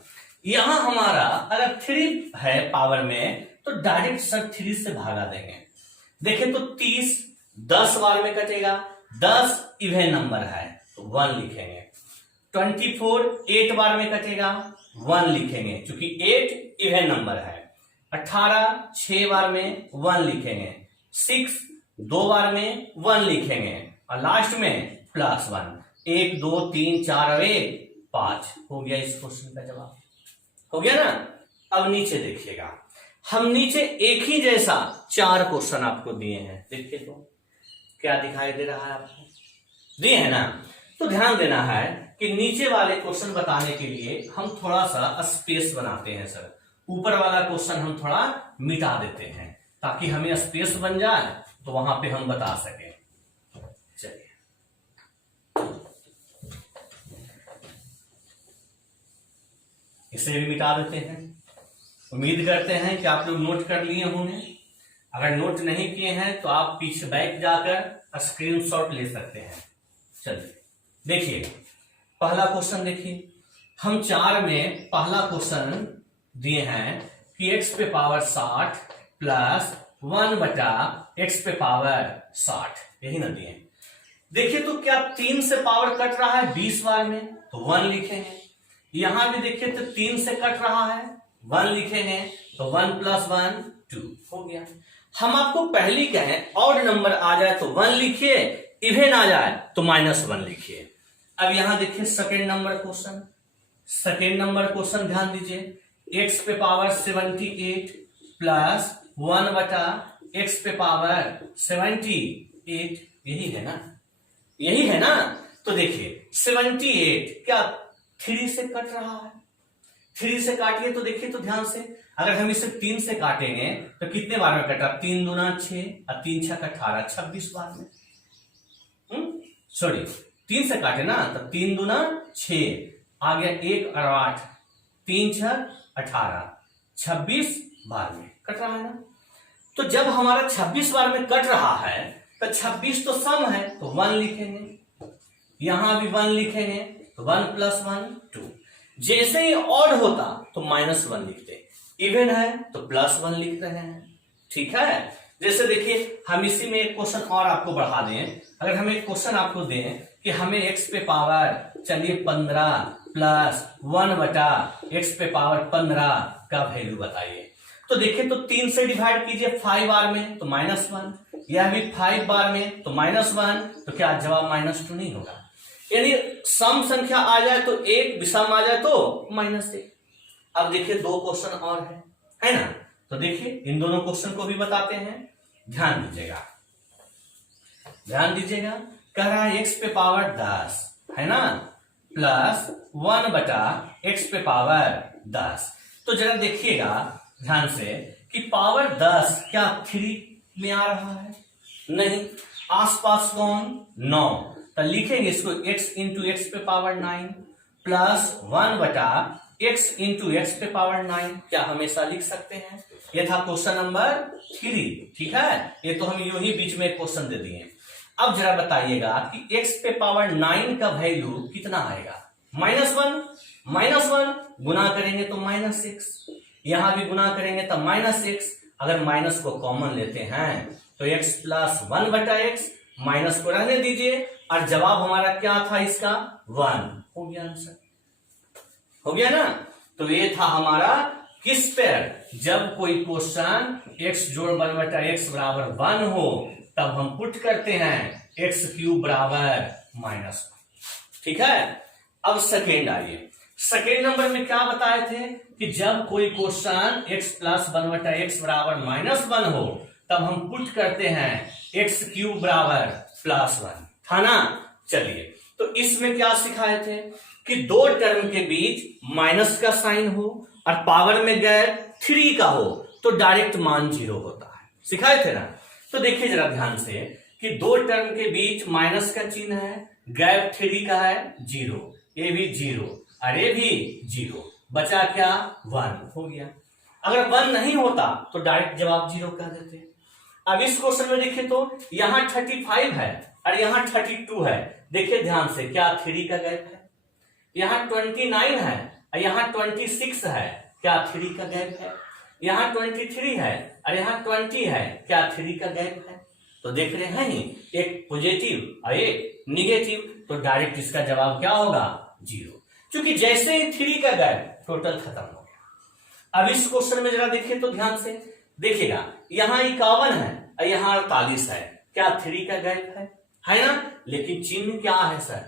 यहां हमारा अगर 3 है पावर में तो डायरेक्ट सर 3 से भागा देंगे। देखें तो 30 10 बार में कटेगा, 10 इवन नंबर है तो 1 लिखेंगे। 24 8 बार में कटेगा, 1 लिखेंगे क्योंकि 8 इवन नंबर है। 18 6 बार में 1 लिखेंगे, 6 2 बार में 1 लिखेंगे, और लास्ट में +1। 1 2 3 4 और 1 5 हो गया इस क्वेश्चन का जवाब, हो गया ना। अब नीचे देखिएगा, हम नीचे एक ही जैसा 4 क्वेश्चन आपको दिए हैं, देखिए तो क्या दिखाई दे रहा है आपको, दिए है ना। तो ध्यान देना है कि नीचे वाले क्वेश्चन बताने के लिए हम थोड़ा सा स्पेस बनाते हैं सर, ऊपर वाला क्वेश्चन हम थोड़ा मिटा देते हैं ताकि हमें स्पेस बन जाए तो वहां पे हम बता सके। चलिए इसे भी मिटा देते हैं। उम्मीद करते हैं कि आप लोग नोट कर लिए होंगे। अगर नोट नहीं किए हैं तो आप पीछे बैक जाकर स्क्रीनशॉट ले सकते हैं। चलिए देखिए पहला क्वेश्चन देखिए, हम 4 में पहला क्वेश्चन दिए हैं कि x पे पावर 60 प्लस 1 बटा x पे पावर 60, यही ना दिए। देखिए तो क्या 3 से पावर कट रहा है 20 बार में तो 1 लिखेंगे। यहां भी देखिए तो 3 से कट रहा है 1 लिखेंगे तो 1 + 1 2 हो गया। हम आपको पहली कहें ऑड नंबर आ जाए तो 1 लिखिए, इवन आ जाए तो -1 लिखिए। अब यहां देखिए सेकेंड नंबर क्वेश्चन, ध्यान दीजिए, x पे पावर 78 प्लस 1 बटा x पे पावर 78, यही है ना। तो देखिए 78 क्या 3 से कट रहा है, 3 से काटिए तो देखिए तो ध्यान से, अगर हम इसे 3 से काटेंगे तो कितने बार में कटा, 3 दूना 6 और 3 छक 18, 26 बार में। सॉरी 3 से काटे ना तो 3 दूना 6 आ गया, 1 और 8, 3 छक 18, 26 बार में कट रहा है ना। तो जब हमारा 26 बार में कट रहा है तो 26 तो सम है तो 1 लिखेंगे, यहां भी 1 लिखेंगे तो 1 + 1 2। जैसे ही ऑड होता तो -1 लिखते, इवन है तो +1 लिख रहे हैं, ठीक है। जैसे देखिए हम इसी में एक क्वेश्चन और आपको बढ़ा दें, अगर हम एक क्वेश्चन आपको दें कि हमें x पे पावर चलिए 15 प्लस 1 बटा x पे पावर 15 का वैल्यू बताइए, तो देखिए तो 3 से डिवाइड कीजिए 5 बार में तो -1, यह भी 5 बार में तो -1, तो क्या जवाब -2 नहीं होगा। यानी सम संख्या आ जाए तो 1, विषम आ जाए तो -1। अब देखिए 2 क्वेश्चन और है ना, तो देखिए इन दोनों क्वेश्चन को भी बताते हैं, ध्यान दीजिएगा। कह रहा है x पे पावर 10 है ना प्लस 1 बटा x पे पावर 10। तो जरा देखिएगा ध्यान से कि पावर 10 क्या 3 में आ रहा है, नहीं, आसपास कौन 9, तो लिखेंगे इसको x इंटू एक्स पे पावर 9 प्लस 1 बटा x इंटू एक्स पे पावर 9, क्या हमेशा लिख सकते हैं। ये था क्वेश्चन नंबर 3, ठीक है। ये तो हम यूं ही बीच में क्वेश्चन दे दिए। अब जरा बताइएगा कि x पे पावर 9 का वैल्यू कितना आएगा, -1 गुना करेंगे तो -6, यहां भी गुना करेंगे तो -6, अगर माइनस को कॉमन लेते हैं तो x + 1 बटा x, माइनस को रहने दीजिए और जवाब हमारा क्या था इसका 1 हो गया, आंसर हो गया ना। तो ये था हमारा किस पर, जब कोई क्वेश्चन x जोड़ 1 बटा x बराबर 1 हो तब हम पुट करते हैं x³ बराबर -1, ठीक है। अब सेकेंड आइए, सेकेंड नंबर में क्या बताए थे कि जब कोई क्वेश्चन x + 1 बटा x बराबर -1 हो तब हम पुट करते हैं x³ बराबर +1, था ना। चलिए तो इसमें क्या सिखाए थे कि 2 टर्म के बीच माइनस का साइन हो और पावर में गैप 3 का हो तो डायरेक्ट मान 0 होता है, सिखाए थे ना। तो देखिए जरा ध्यान से कि 2 टर्म के बीच माइनस का चिन्ह है, गैप 3 का है 0, ये भी 0 और ये भी 0, बचा क्या 1 हो गया। अगर 1 नहीं होता तो डायरेक्ट जवाब 0 कह देते। अब इस क्वेश्चन में देखिए तो यहां 35 है और यहां 32 है, देखिए ध्यान से क्या 3 का गैप है, यहां 29 है और यहां 26 है, क्या 3 का गैप है, यहां 23 है और यहां 20 है, क्या 3 का गैप है। तो देख रहे हैं ही, एक पॉजिटिव और एक निगेटिव, तो डायरेक्ट इसका जवाब क्या होगा 0, क्योंकि जैसे ही 3 का गैप टोटल खत्म हो गया। अब इस क्वेश्चन में जरा देखिए तो ध्यान से देखिएगा, यहां 51 है और यहां 48 है, क्या 3 का गैप है ना, लेकिन चिन्ह क्या है सर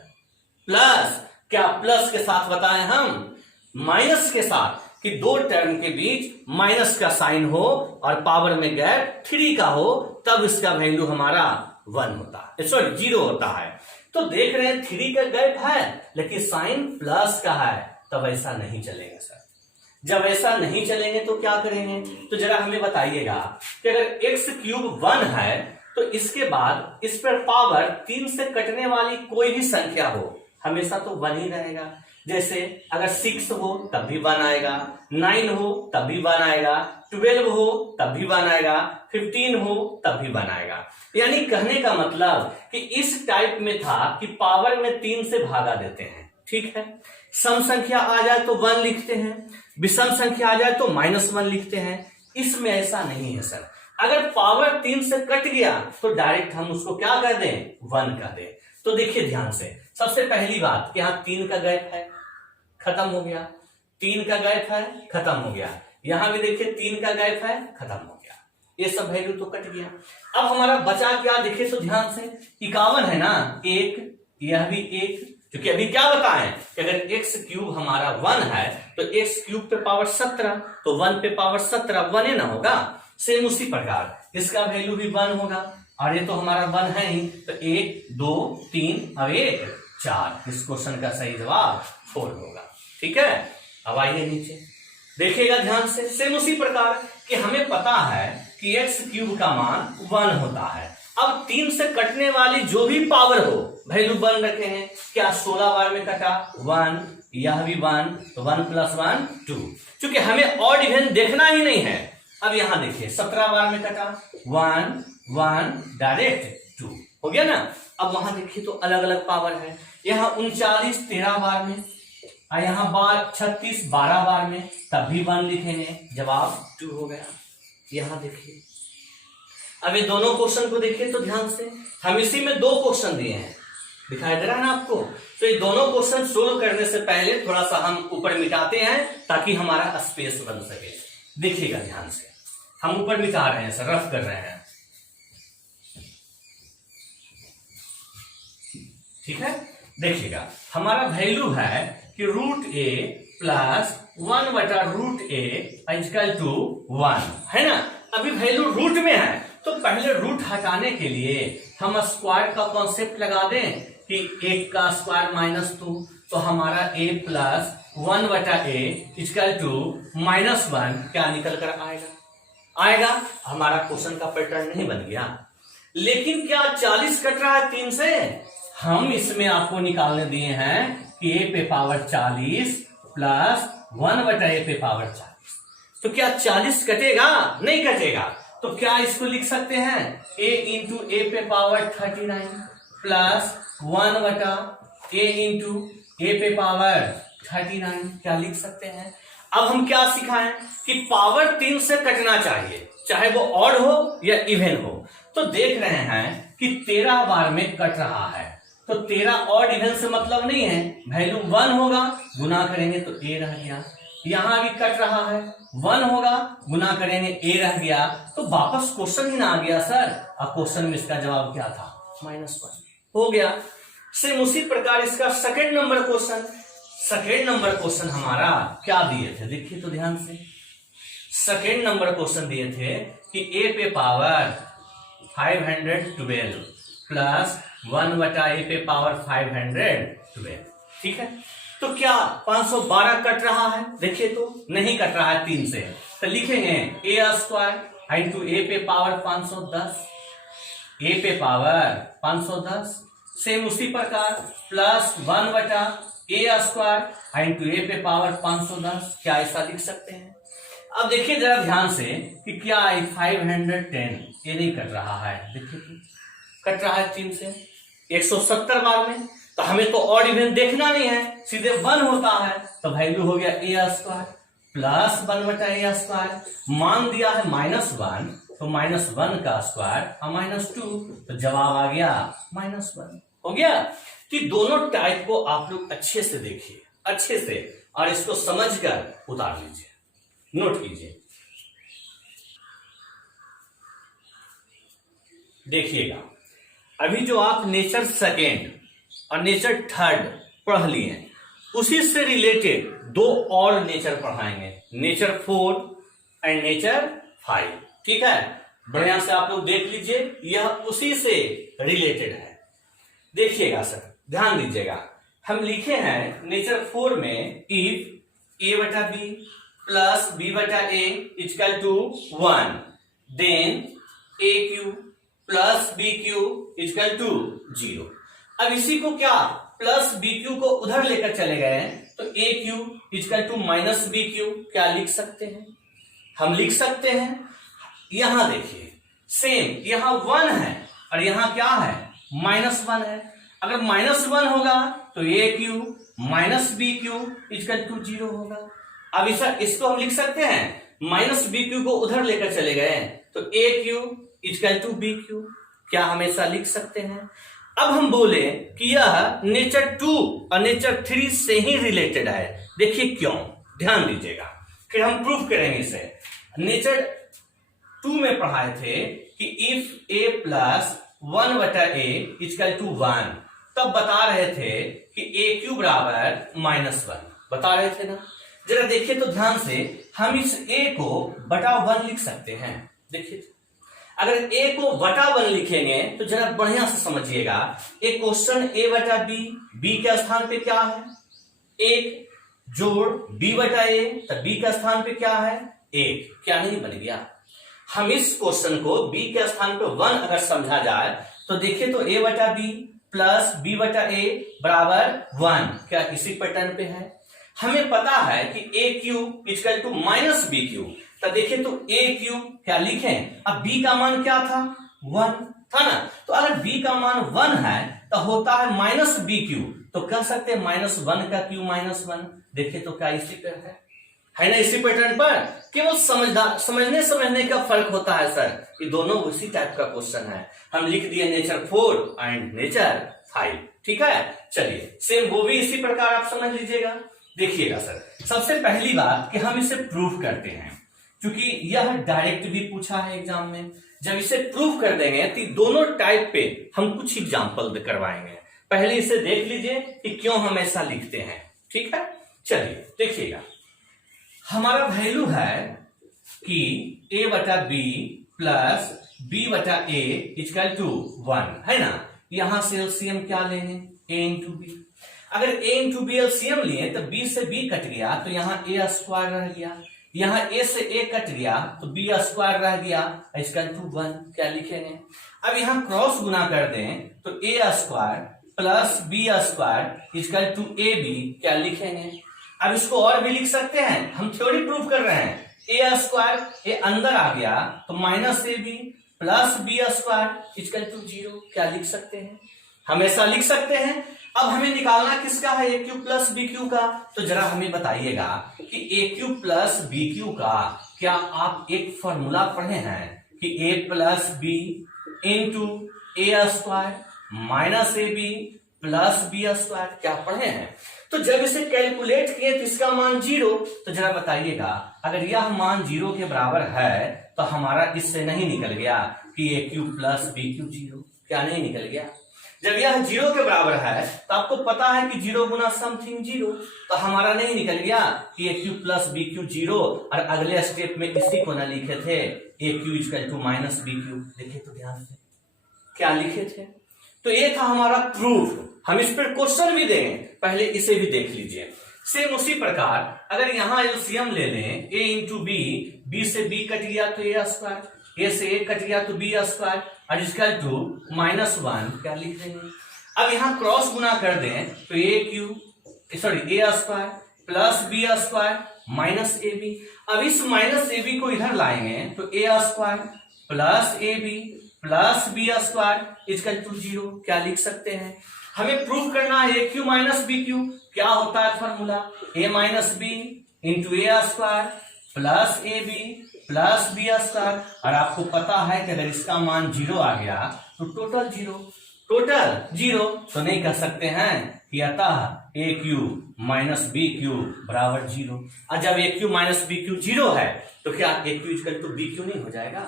प्लस, क्या प्लस के साथ बताएं हम माइनस के साथ, कि 2 टर्म के बीच माइनस का साइन हो और पावर में गैप 3 का हो तब इसका वैल्यू हमारा 1 होता है, सॉरी 0 होता है। तो देख रहे हैं 3 का गैप है लेकिन साइन प्लस का है, तब ऐसा नहीं चलेगा सर। जब ऐसा नहीं चलेंगे तो क्या करेंगे, तो जरा हमें बताइएगा कि अगर x³ 1 है तो इसके बाद इस पर पावर 3 से कटने वाली कोई भी संख्या हो हमेशा तो 1 ही रहेगा। जैसे अगर 6 हो तब भी 1 आएगा, 9 हो तब भी 1 आएगा, 12 हो तब भी 1 आएगा, 15 हो तब भी 1 आएगा। यानी कहने का मतलब कि इस टाइप में था कि पावर में 3 से भागा देते हैं, ठीक है। सम संख्या आ जाए तो 1 लिखते हैं, विषम संख्या आ जाए तो -1 लिखते हैं। इसमें ऐसा नहीं है सर, अगर पावर 3 से कट गया तो डायरेक्ट हम उसको क्या कर दें 1 कर दें। तो देखिए ध्यान से, सबसे पहली बात कि यहां 3 का गैप है, खत्म हो गया। 3 का गैप है, खत्म हो गया। यहां भी देखिए 3 का गैप है, खत्म हो गया। ये सब वैल्यू तो कट गया। अब हमारा बचा क्या, देखिए तो ध्यान से, 51 है ना, 1, यह भी 1, क्योंकि अभी क्या बताएं कि अगर x क्यूब हमारा 1 है तो x क्यूब पे पावर 17, तो 1 पे पावर 17 1 ही ना होगा। सेम उसी प्रकार इसका वैल्यू भी 1 होगा, और ये तो हमारा 1 है ही, तो 1 2 3 और 1 4। इस क्वेश्चन का सही जवाब 4 होगा। ठीक है, अब आइए नीचे देखिएगा ध्यान से। सेम उसी प्रकार कि हमें पता है कि x क्यूब का मान 1 होता है। अब 3 से कटने वाली जो भी पावर हो वैल्यू 1 रखे हैं। क्या 16 बार में कटा 1, यह भी 1, तो 1 + 1 2, क्योंकि हमें ऑड इवन देखना ही नहीं है। अब यहां देखिए 17 बार में कटा 1 1 डायरेक्ट 2 हो गया ना। अब वहां देखिए तो अलग अलग पावर है, यहां 39 13 बार में, और यहां 36 12 बार में, तब भी 1 लिखेंगे, जवाब 2 हो गया। यहां देखिए अब ये दोनों क्वेश्चन को देखिए तो ध्यान से, हम इसी में 2 क्वेश्चन दिए हैं, दिखाई दे रहा है ना आपको। तो ये दोनों क्वेश्चन सोल्व करने से पहले थोड़ा सा हम ऊपर मिटाते हैं ताकि हमारा स्पेस बन सके। देखिएगा ध्यान से, हम ऊपर मिटा रहे हैं, सर रफ कर रहे हैं, ठीक है। देखिएगा हमारा वैल्यू है कि √a + 1/√a = 1 है ना। अभी वैल्यू रूट में है तो पहले रूट हटाने के लिए हम स्क्वायर का कॉन्सेप्ट लगा दें कि 1 का स्क्वायर -2, तो हमारा a + 1/a = -1 क्या निकल कर आएगा। हमारा क्वेश्चन का पैटर्न नहीं बन गया। लेकिन क्या 40 कट रहा है 3 से, हम इसमें आपको निकालने दिए हैं कि a पे पावर 40 + 1/a पे पावर 40, तो क्या 40 कटेगा, नहीं कटेगा। तो क्या इसको लिख सकते हैं a × a पे पावर 39 + 1/a × a पे पावर 39, क्या लिख सकते हैं। अब हम क्या सिखाएं कि पावर 3 से कटना चाहिए, चाहे वो ऑड हो या इवन हो। तो देख रहे हैं कि 13 बार में कट रहा है, तो 13 ऑड इवन से मतलब नहीं है, वैल्यू 1 होगा, गुना करेंगे तो a रह गया। यहां भी कट रहा है, 1 होगा, गुना करेंगे a रह गया, तो वापस क्वेश्चन ही ना आ गया सर। अब क्वेश्चन में इसका जवाब क्या था, -1 हो गया। सेम उसी प्रकार इसका सेकेंड नंबर क्वेश्चन हमारा क्या दिए थे, देखिए तो ध्यान से। सेकेंड नंबर क्वेश्चन दिए थे कि a पे पावर 512 + 1/a पे पावर 512, ठीक है। तो क्या 512 कट रहा है, देखिए तो नहीं कट रहा है 3 से, तो लिखेंगे a² × a पे पावर 510, a पे पावर 510। सेम उसी प्रकार + 1/a² × a पे पावर 510, क्या ऐसा लिख सकते हैं। अब देखिए जरा ध्यान से कि क्या 510 ये नहीं कट रहा है, देखिए कट रहा है 3 से 170 बार में, तो हमें तो ऑड इवन देखना नहीं है, सीधे 1 होता है, तो वैल्यू हो गया a² + 1/a²। मान दिया है -1, तो -1 का स्क्वायर और -2, तो जवाब आ गया -1 हो गया। तो दोनों टाइप को आप लोग अच्छे से देखिए, अच्छे से, और इसको समझकर उतार लीजिए, नोट कीजिए। देखिएगा अभी जो आप नेचर सेकेंड और नेचर थर्ड पढ़ लिए, उसी से रिलेटेड 2 और नेचर पढ़ाएंगे, नेचर 4 एंड नेचर 5, ठीक है। बढ़िया से आप लोग देख लीजिए, यह उसी से रिलेटेड है। देखिएगा सर, ध्यान दीजिएगा, हम लिखे हैं नेचर 4 में if a/b + b/a = 1, then a³ + b³ = 0। अब इसी को क्या +bq को उधर लेकर चले गए हैं, तो a³ = -bq, क्या लिख सकते हैं, हम लिख सकते हैं। यहां देखिए सेम, यहां 1 है और यहां क्या है, -1 है। अगर -1 होगा तो a³ - bq = 0 होगा। अब इसको हम लिख सकते हैं, -bq को उधर लेकर चले गए तो a³ = bq, क्या हम ऐसा लिख सकते हैं। अब हम बोले कि यह नेचर 2 और नेचर 3 से ही रिलेटेड है, देखिए क्यों, ध्यान दीजिएगा, फिर हम प्रूफ करेंगे इसे। नेचर 2 में पढ़ाए थे कि if a plus 1/a equal to 1, तब बता रहे थे कि a³ बराबर -1, बता रहे थे ना। जरा देखिए तो ध्यान से, हम इस a को बटा 1 लिख सकते हैं। देखिए अगर a को बटा 1 लिखेंगे तो जरा बढ़िया से समझिएगा, एक क्वेश्चन a बटा b के स्थान पे क्या है 1, जोड़ b बटा a, तब b के स्थान पे क्या है 1, क्या नहीं बन गया। हम इस क्वेश्चन को b के स्थान पे 1 अगर समझा जाए तो देखिए तो a बटा b प्लस b बटा a बराबर 1, क्या इसी पैटर्न पे है। हमें पता है कि a³ इक्वल टू -b³, तो देखिए तो a³ क्या लिखें, अब b का मान क्या था 1 था ना, तो अगर b का मान 1 है तो होता है -b³, तो कह सकते हैं -1 का क्यू -1। देखिए तो क्या इसी पे है ना, इसी पैटर्न पर। केवल समझने का फर्क होता है सर, कि दोनों उसी टाइप का क्वेश्चन है। हम लिख दिए नेचर 4 एंड नेचर 5, ठीक है। चलिए सेम वो भी इसी प्रकार आप समझ लीजिएगा। देखिएगा सर, सबसे पहली बात कि हम इसे प्रूफ करते हैं, क्योंकि यह डायरेक्ट भी पूछा है एग्जाम में। जब इसे प्रूफ कर देंगे तो दोनों टाइप पे हम कुछ एग्जाम्पल करवाएंगे। पहले इसे देख लीजिए कि क्यों हम ऐसा लिखते हैं, ठीक है। चलिए देखिएगा, हमारा वैल्यू है कि a बटा b प्लस b बटा a इक्वल टू 1, है ना। यहां से एलसीएम क्या लेंगे a इंटू बी। अगर a इंटू बी एलसीएम लिए तो b से b कट गया तो यहाँ a स्क्वायर रह गया, यहाँ a से a कट गया तो b स्क्वायर रह गया इक्वल टू 1, क्या लिखेंगे। अब यहाँ क्रॉस गुना कर दें तो a square plus b square equal to ab, क्या लिखेंगे। अब इसको और भी लिख सकते हैं, हम थ्योरी प्रूफ कर रहे हैं। a स्क्वायर, a अंदर आ गया तो -ab plus b square equal to 0, क्या लिख सकते हैं, हम ऐसा लिख सकते हैं। अब हमें निकालना किसका है, a³ प्लस b³ का। तो जरा हमें बताइएगा कि a³ प्लस b³ का क्या आप एक फॉर्मूला पढ़े हैं कि a plus b into a square minus ab plus b square, क्या पढ़े हैं। तो जब इसे कैलकुलेट किए तो इसका मान 0, तो जरा बताइएगा अगर यह मान 0 के बराबर है तो हमारा इससे नहीं निकल गया कि a³ प्लस b³ 0, क्या नहीं निकल गया। जब यह 0 के बराबर है तो आपको पता है कि 0 गुना समथिंग 0, तो हमारा नहीं निकल गया कि a³ प्लस b³ 0। और अगले स्टेप में इसी को ना लिखे थे a³ इक्वल टू -b³। देखिए तो ध्यान से क्या लिखे थे, तो ये था हमारा प्रूफ। हम इस पर क्वेश्चन भी देंगे, पहले इसे भी देख लीजिए। सेम उसी प्रकार अगर यहाँ एलसीएम ले लें a इंटू बी, b से b कट गया तो a स्क्वायर, a से a कट गया तो b स्क्वायर और इक्वल टू -1, क्या लिख देंगे। अब यहाँ क्रॉस गुना कर दें तो a square plus b square minus ab। अब इस माइनस ab को इधर लाएंगे तो a square plus ab plus b square equal to 0, क्या लिख सकते हैं। हमें प्रूफ करना है a³ माइनस b³, क्या होता है formula a minus b into a square plus ab plus b square. और आपको पता है कि अगर इसका मान 0 आ गया तो टोटल 0 तो नहीं कह सकते हैं कि अतः a³ माइनस b³ बराबर 0। और जब a³ माइनस b³ 0 है तो क्या a³ इक्वल टू b³ नहीं हो जाएगा।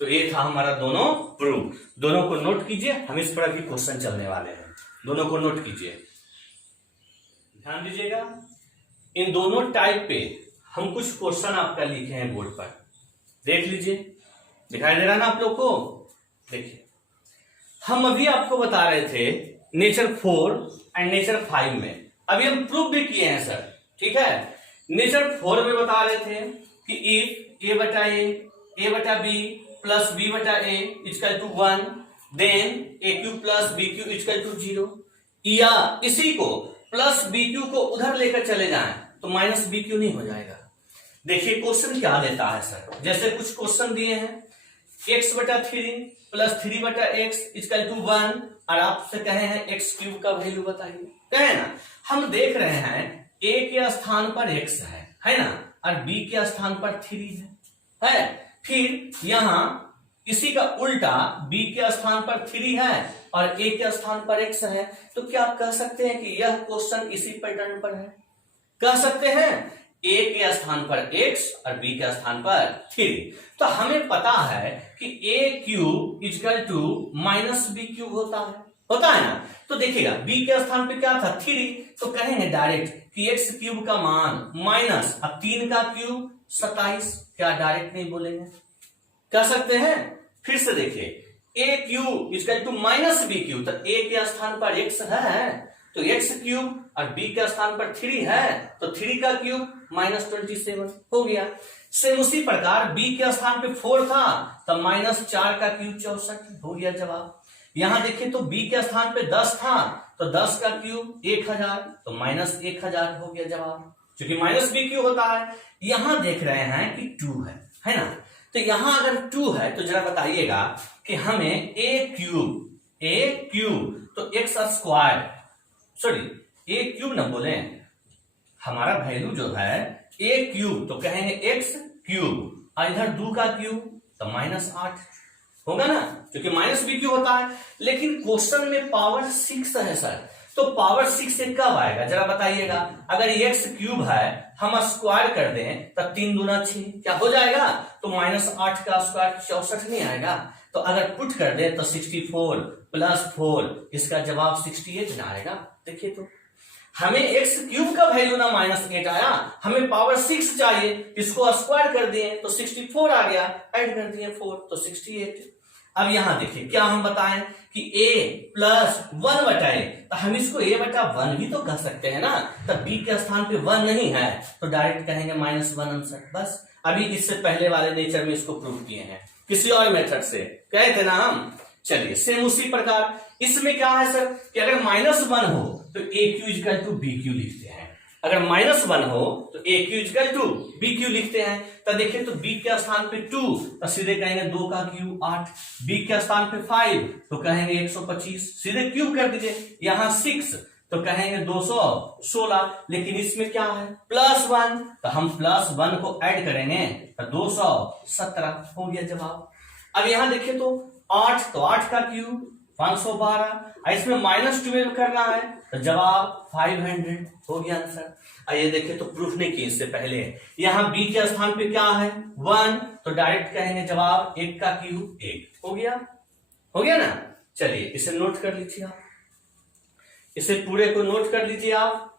तो ये था हमारा दोनों प्रूफ। दोनों को नोट कीजिए, हम इस पर भी क्वेश्चन चलने वाले हैं, दोनों को नोट कीजिए, ध्यान दीजिएगा। इन दोनों टाइप पे हम कुछ क्वेश्चन आपका लिखे हैं बोर्ड पर, देख लीजिए, दिखाई दे रहा ना आप लोग को। देखिए हम अभी आपको बता रहे थे नेचर 4 एंड नेचर 5 में, अभी हम प्रूफ भी किए हैं सर, ठीक है। नेचर 4 में बता रहे थे कि इफ a बटा b प्लस b बटा a equal to 1 then a³ plus b³ equal to 0, या इसी को प्लस b³ को उधर लेकर चले जाएं तो माइनस b³ नहीं हो जाएगा। देखिए क्वेश्चन क्या देता है सर, जैसे कुछ क्वेश्चन दिए हैं x बटा 3 प्लस 3 बटा x इक्वल टू 1 और आपसे कहे हैं x³ का वैल्यू बताइए, कहे ना। हम देख रहे हैं a के स्थान पर x है ना, और b के स्थान पर 3 है। फिर यहाँ इसी का उल्टा b के स्थान पर 3 है और a के स्थान पर x है, तो क्या आप कह सकते हैं कि यह क्वेश्चन इसी पैटर्न पर है, कह सकते हैं। a के स्थान पर x और b के स्थान पर 3। तो हमें पता है कि a cube equal to minus B cube होता है ना। तो देखिएगा b के स्थान पे क्या था 3, तो कहेंगे डायरेक्ट कि x क्यूब का मान माइनस अब 3 का क्यूब 27। क्या डायरेक्ट नहीं बोलेंगे, कह सकते हैं। फिर से देखिए a cube equal to minus B cube, तो a के स्थान पर x है तो x क्यूब और b के स्थान पर 3 है तो 3 का क्यूब -27 हो गया। सेम उसी प्रकार b के स्थान पे 4 था तो -4 का क्यूब 64 हो गया जवाब। यहां देखिए तो b के स्थान पे 10 था तो 10 का क्यूब 1000 तो -1000 हो गया जवाब, क्योंकि माइनस बी क्यूब होता है। यहां देख रहे हैं कि 2 है ना। तो यहां अगर 2 है तो जरा बताइएगा कि हमें a क्यूब तो x स्क्वायर a क्यूब ना बोले, हमारा वैल्यू जो है a क्यूब तो कहेंगे x क्यूब और इधर 2 का क्यूब तो -8 होगा ना, क्योंकि माइनस बी क्यूब होता है। लेकिन क्वेश्चन में पावर 6 है सर, तो पावर 6 से कब आएगा जरा बताइएगा। अगर x क्यूब है हम स्क्वायर कर दें तो 3 दूना 6 क्या हो जाएगा, तो -8 का स्क्वायर 64 नहीं आएगा। तो अगर पुट कर दे तो 64 प्लस 4 इसका जवाब 68 ना आएगा। देखिए तो हमें x क्यूब का वैल्यू ना -8 आया, हमें पावर 6 चाहिए, इसको स्क्वायर कर दिए तो 64 आ गया, ऐड कर दिए 4 तो 68। अब यहां देखिए क्या हम बताएं कि a प्लस 1 बटाए, तो हम इसको a बटा 1 भी तो कह सकते हैं ना। तो b के स्थान पे 1 नहीं है तो डायरेक्ट कहेंगे -1 आंसर। बस अभी इससे पहले वाले नेचर में इसको प्रूव किए हैं, किसी और मेथड से कहे थे ना हम। चलिए सेम उसी प्रकार इसमें क्या है सर कि अगर -1 हो तो a cube equal to B cube लिखते हैं, अगर -1 हो तो a cube equal to B cube लिखते हैं। तो देखिए तो b के स्थान पे 2 तो सीधे कहेंगे 2 का क्यूब 8, b के स्थान पे 5 तो कहेंगे 125, सीधे क्यूब कर दीजिए। यहाँ 6 तो कहेंगे 216, लेकिन इसमें क्या है +1 तो हम +1 को ऐड करेंगे तो 217 हो गया जवाब। अब यहां देखिए तो 8 तो 8 का क्यूब 512, इसमें -12 करना है तो जवाब 500 हो गया आंसर। आइए देखिए तो प्रूफ नहीं किए इससे पहले, यहां b के स्थान पे क्या है 1 तो डायरेक्ट कहेंगे जवाब 1 का क्यूब 1 हो गया ना। चलिए इसे नोट कर लीजिए आप, इसे पूरे को नोट कर लीजिए आप।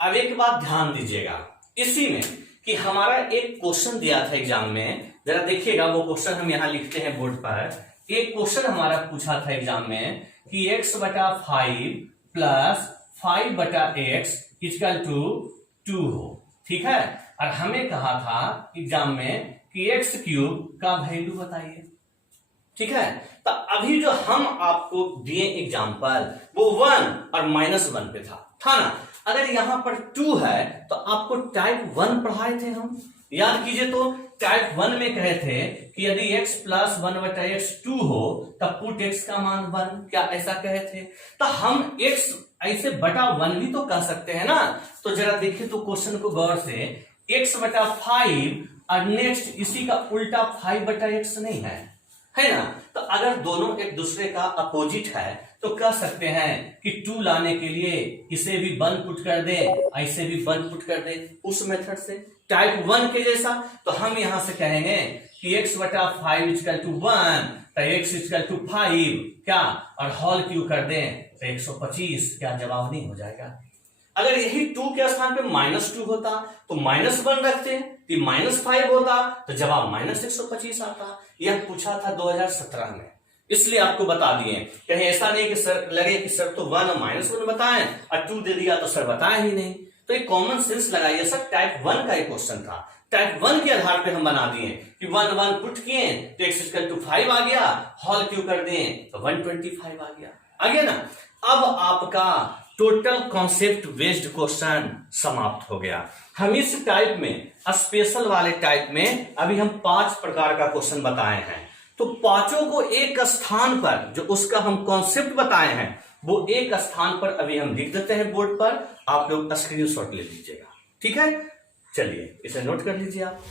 अब एक बात ध्यान दीजिएगा इसी में कि हमारा एक क्वेश्चन दिया था एग्जाम में, जरा देखिएगा वो क्वेश्चन हम यहां लिखते हैं बोर्ड पर। एक क्वेश्चन हमारा पूछा था एग्जाम में कि x बटा 5 प्लस 5 बटा x इक्वल टू 2 हो, ठीक है। और हमें कहा था एग्जाम में कि x क्यूब का वैल्यू बताइए, ठीक है। तो अभी जो हम आपको दिए एग्जाम्पल वो 1 और -1 पे था ना। अगर यहां पर 2 है तो आपको टाइप 1 पढ़ाए थे हम, याद कीजिए तो टाइप 1 में कहे थे कि यदि x प्लस 1 बटा x 2 हो तब पुट x का मान 1, क्या ऐसा कहे थे। तो हम x ऐसे बटा 1 भी तो कह सकते हैं ना। तो जरा देखिए तो क्वेश्चन को गौर से, x बटा 5 और नेक्स्ट इसी का उल्टा 5 बटा x नहीं है ना। तो अगर दोनों एक दूसरे का अपोजिट है तो कह सकते हैं कि 2 लाने के लिए इसे भी 1 पुट कर दे, ऐसे भी 1 पुट कर दे, उस मेथड से टाइप 1 के जैसा। तो हम यहां से कहेंगे कि x बटा 5 इक्वल टू 1 तो x इक्वल टू 5 क्या और होल क्यू कर दें तो 125, क्या जवाब नहीं हो जाएगा। अगर यही 2 के स्थान पे -2 होता तो -1 रखते तो -5 होता तो जवाब -125 आता। यह पूछा था 2017 में, इसलिए आपको बता दिए। कहीं ऐसा नहीं कि सर लगे कि सर तो 1 और -1 बताएं और 2 दे दिया तो सर बताया ही नहीं। तो एक कॉमन सेंस लगाइए सर, टाइप 1 का एक क्वेश्चन था, टाइप 1 के आधार पे हम बना दिए कि 1 1 पुट किए तो x इक्वल टू 5 आ गया, होल क्यू कर दें तो 125 आ गया ना। अब आपका टोटल कॉन्सेप्ट बेस्ड क्वेश्चन समाप्त हो गया। हम इस टाइप में स्पेशल वाले टाइप में अभी हम 5 प्रकार का क्वेश्चन बताए हैं। तो पांचों को एक स्थान पर जो उसका हम कॉन्सेप्ट बताए हैं वो एक स्थान पर अभी हम लिख देते हैं बोर्ड पर, आप लोग स्क्रीनशॉट ले लीजिएगा, ठीक है। चलिए इसे नोट कर लीजिए आप।